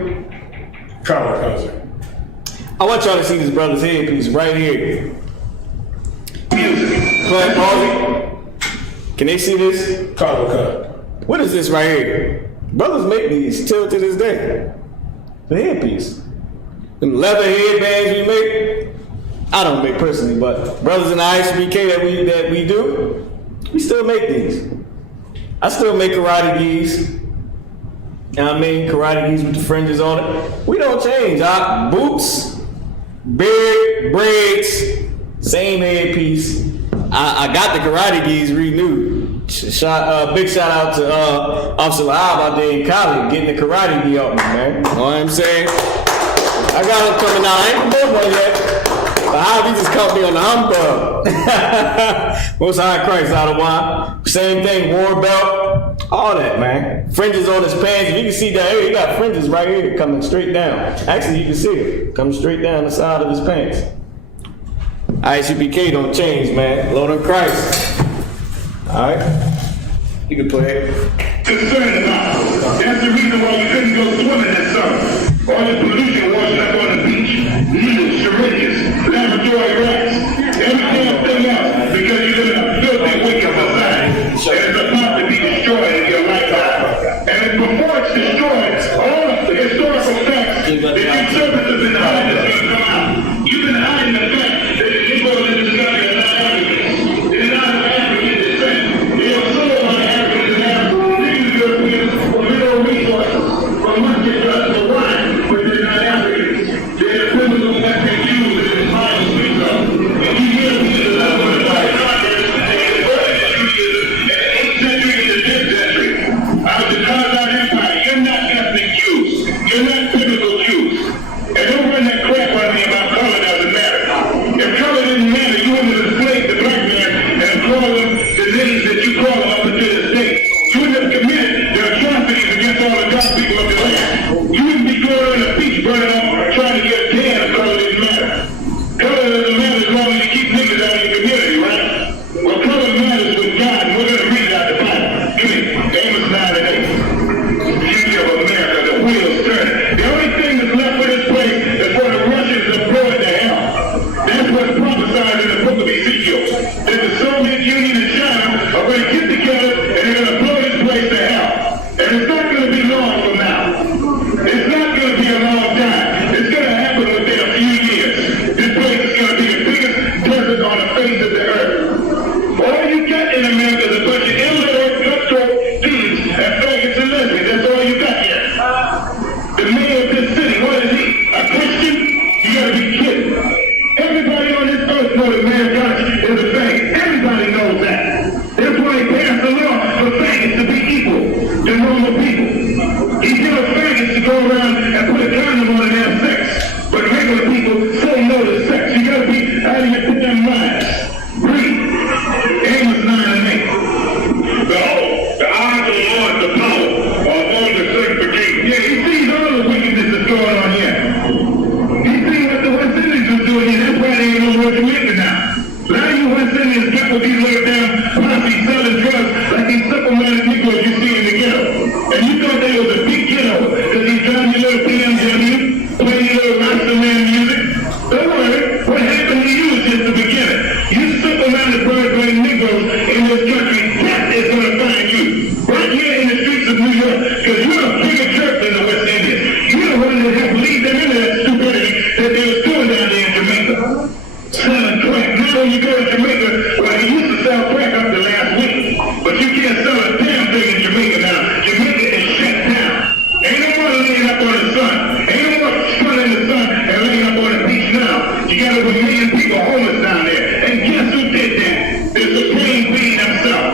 I want y'all to see this brother's headpiece right here. Play pause. Can they see this? What is this right here? Brothers make these till to this day. The headpiece. Them leather headbands we make. I don't make personally, but brothers in the ISUPK that we do, we still make these. I still make karate gis. You know what I mean? Karate gis with the fringes on it. We don't change. Our boots, beard, braids, same headpiece. I got the karate gis renewed. Big shout out to Officer Lahab out there in Cali getting the karate beat up, man. You know what I'm saying? I got him coming out. I ain't promoted one yet. Lahab, he just caught me on the humbug. Most High Christ out of wine. Same thing, war belt, all that, man. Fringes on his pants. If you can see down here, he got fringes right here coming straight down. Actually, you can see it coming straight down the side of his pants. ISUPK don't change, man. Lord of Christ. All right, you can play it. Concerned about. That's the reason why you couldn't go swimming this summer. All the pollution washing up on the beach. Needles, syringes, laboratory rats, every damn thing else because you live in a filthy, wicked society. And it's about to be destroyed in your lifetime. And before it's destroyed, all the historical facts that you servants have been hiding is going to come out. You've been hiding the fact that the Negroes in this country are not Africans. They're not African descent. They are so Africans and Africans. Europeans for mineral resources, for market drugs, for wine, but they're not Africans. They're the criminals that they use in this final speak up. And you Europeans are not going to buy Congress and the world industry in the 8th century and the 10th century. Out of the Kazakh Empire, you're not ethnic Jews. You're not biblical Jews. And don't run that crap on me about color doesn't matter. If color didn't matter, you wouldn't have enslaved the black man and called them the names that you call them up until this day. You wouldn't have committed the atrocities against all the dark people of the land. You wouldn't be going on the beach burning up trying to get a tan if color didn't matter. Color doesn't matter as long as you keep niggas out of your community, right? Well, color matters with God, and we're going to read it out the Bible. Give me Amos 9:8. Beauty of America, the wheels turning. The only thing that's left for this place is for the Russians to blow it to hell. That's what's prophesied in the book of Ezekiel. That the Soviet Union and China are going to get together and they're going to blow this place to hell. And it's not going to be long from now. It's not going to be a long time. It's going to happen within a few years. This place is going to be the biggest desert on the face of the earth. All you got in America is a bunch of illiterate, cutthroat thieves and faggots and lesbians. That's all you got here. The mayor of this city, what is he? A Christian? You got to be kidding. Everybody on this earth knows that Mayor Johnson is a faggot. Everybody knows that. That's why he passed the law for faggots to be equal to normal people. He tells faggots to go around and put a condom on and have sex. But regular people say no to sex. You got to be out of your damn minds. Breathe. Amos 9:8. Behold, the eyes of the Lord, the power, are on the sanctification. Yeah, he sees all the wickedness that's going on here. He sees what the West Indians are doing here. That's why they ain't over Jamaica now. A lot of you West Indians got with these little damn posse selling drugs like these simple-minded Negroes you see in the ghetto. And you thought they was a big ghetto because you drive your little BMW, play your little Rasta Man music. Don't worry, what happened to you is just the beginning. You simple-minded bird-brain Negroes in this country, that is going to find you. Right here in the streets of New York, because you're a bigger church than the West Indians. You're the one that have lead them into that stupidity that they was doing down there in Jamaica. Selling crack. Now when you go to Jamaica, well, you used to sell crack up to last week. But you can't sell a damn thing in Jamaica now. Jamaica is shut down. Ain't no more laying up on the sun. Ain't no more sun in the sun and laying up on the beach now. You got over 1 million people homeless down there. And guess who did that? The Supreme Being himself.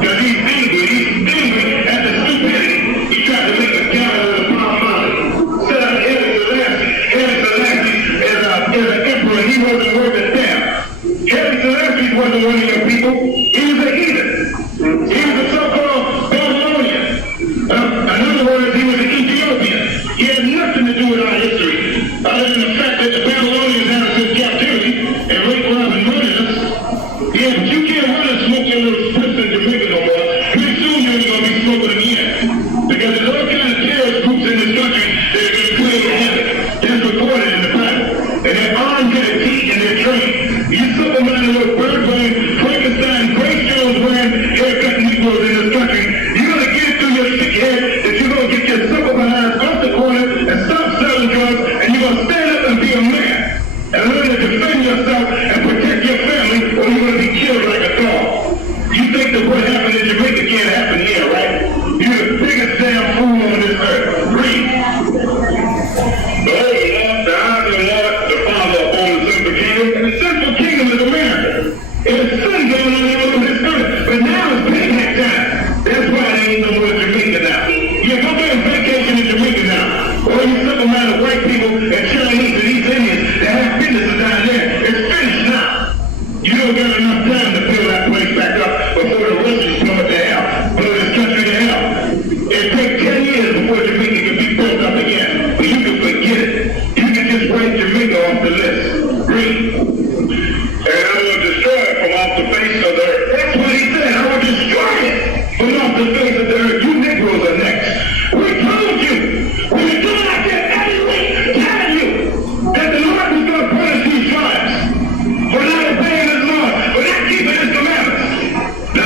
Because he's angry at the stupidity. He tried to make a gallon of the palm mountain. Set up Haile Selassie. Haile Selassie is an emperor and he wasn't worth a damn. Haile Selassie wasn't one of your people. He was a heathen. He was a so-called Babylonian. In other words, he was an Ethiopian. He had nothing to do with our history, other than the fact that the Babylonians had us in captivity and raped, robbed, and murdered us. Yeah, but you can't run and smoke your little spliffs in Jamaica no more. Pretty soon you're going to be smoking them again. Because there's all kinds of terrorist groups in this country that are going to create havoc. That's recorded in the Bible. And they're armed to the teeth and they're trained. You simple-minded little bird-brain, Frankenstein, Grace Jones wearing haircut Negroes in this country. You're going to get it through your sick head that you're going to get your simple behinds off the corner and stop selling drugs and you're going to stand up and be a man and learn to defend yourself and protect your family or you're going to be killed like a dog. You think that what happened in Jamaica can't happen here, right? You're the biggest damn fool on this earth. Read. Behold, the eyes of the Lord, the Father upon the sinful kingdom, and the sinful kingdom is America. It is sin going on all over this earth, but now it's payback time.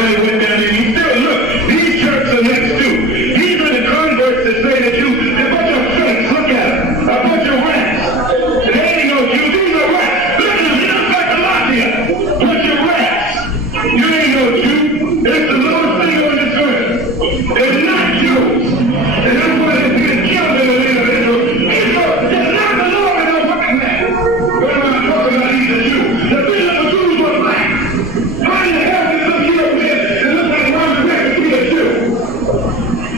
somebody went down there and he still, look, these churches are next too. These are the converts that say that they're a bunch of fakes, look at them, a bunch of rats. They ain't no Jews, these are rats. Look at them, they look like a lot here. Bunch of rats. You ain't no Jew. It's the lowest thing on this earth. They're not Jews. And that's why they're being killed in the land of Israel. They're not the Lord in the fucking land. What am I talking about? He's a Jew. The biggest of Jews were black. How in the hell did some European that look like Robert Becker be a Jew?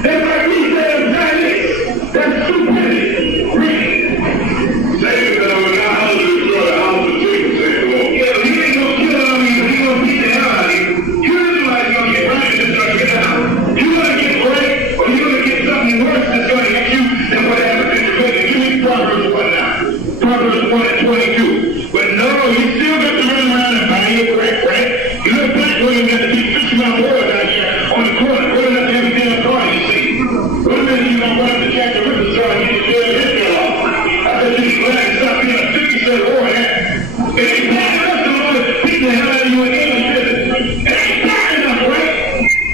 They're like me, they're Chinese. That's stupidity. Really. Say that I'm not how to destroy the house of Jesus, say the Lord. Yeah, but he ain't gonna kill on me, but he gonna beat the hell out of you. You Israelites gonna get right and start getting out. You gonna get great, or you gonna get something worse that's gonna hit you than what happened in Jamaica. Give me Proverbs 1 now. Proverbs 1 and 22. But no, you still got to run around and buy your crack, right? You little black women got to be 6 mile boys out here on the corner, running up every damn car you see. What a minute you gonna run up to Jack the Ripper's car and get your damn head cut off? I bet you be glad to stop being a 50-cent whore in that. It ain't bad enough to want to beat the hell out of you in English business. It ain't bad enough, right?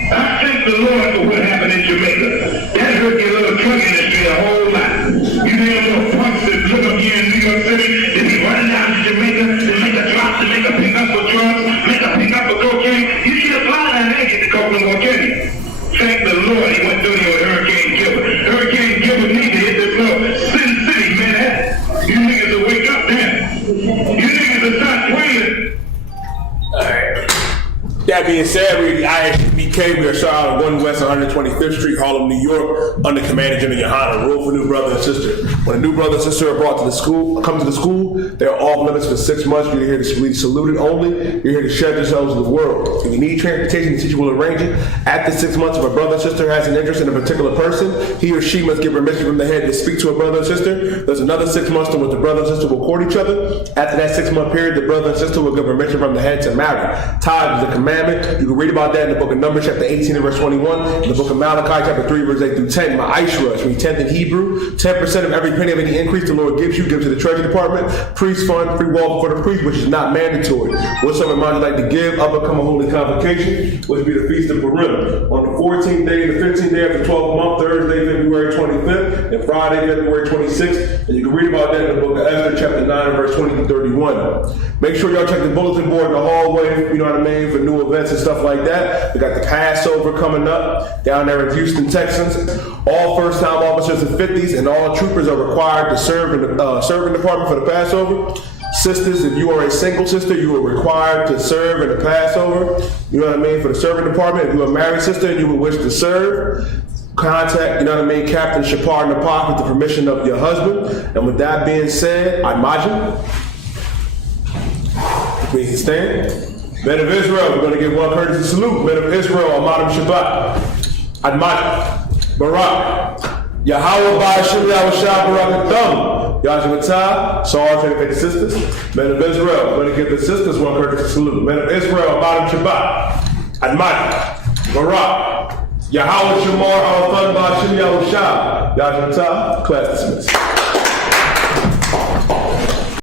I thank the Lord for what happened in Jamaica. That hurt your little truck industry a whole lot. You damn little punks that look up here in New York City, they be running down to Jamaica to make a drop, to make a pickup for drugs, make a pickup for cocaine. You need to fly down there and get the coke no more, can you? Thank the Lord he went through there with Hurricane Gilbert. Hurricane Gilbert needs to hit this little Sin City, Manhattan. You niggas will wake up then. You niggas will start playing. Alright. That being said, we're the ISUPK. We are shot out of 1 West 125th Street, Harlem, New York, under Commander General Yohana. Rule for new brother and sister. When a new brother and sister are brought to the school, come to the school, they are off limits for 6 months. You're here to be saluted only. You're here to shed yourselves in the world. If you need transportation, the teacher will arrange it. After 6 months, if a brother or sister has an interest in a particular person, he or she must get permission from the head to speak to a brother or sister. There's another 6 months to which the brother and sister will court each other. After that 6 month period, the brother and sister will get permission from the head to marry. Tithe is a commandment. You can read about that in the book of Numbers, chapter 18 and verse 21. In the book of Malachi, chapter 3, verse 8 through 10. Ma'ashra, means 10th in Hebrew. 10% of every penny of any increase the Lord gives you, gives to the Treasury Department. Priest fund, free walk for the priest, which is not mandatory. Whatsoever amount you like to give, up will come a holy convocation, which will be the Feast of Purim. On the 14th day, the 15th day of the 12th month, Thursday, February 25th, and Friday, February 26th. And you can read about that in the book of Esther, chapter 9, verse 20 to 31. Make sure y'all check the bulletin board in the hallway, you know what I mean, for new events and stuff like that. We got the Passover coming up down there in Houston, Texas. All first-time officers and 50s and all troopers are required to serve in the serving department for the Passover. Sisters, if you are a single sister, you are required to serve in the Passover. You know what I mean, for the serving department. If you're a married sister and you would wish to serve, contact, you know what I mean, Captain Shapar Napak with the permission of your husband. And with that being said, I imagine. Please can stand. Men of Israel, we're going to give one courtesy salute. Men of Israel, Amadim Shabbat, Admat, Barak, Yahweh Ba'ashim Yahushua Barak Atam, Yahshua Saul Trinity sisters. Men of Israel, we're going to give the sisters one courtesy salute. Men of Israel, Amadim Shabbat, Admat, Barak, Yahweh Shamar Al Thun Ba'ashim Yahushua, Yahshua, class dismissed.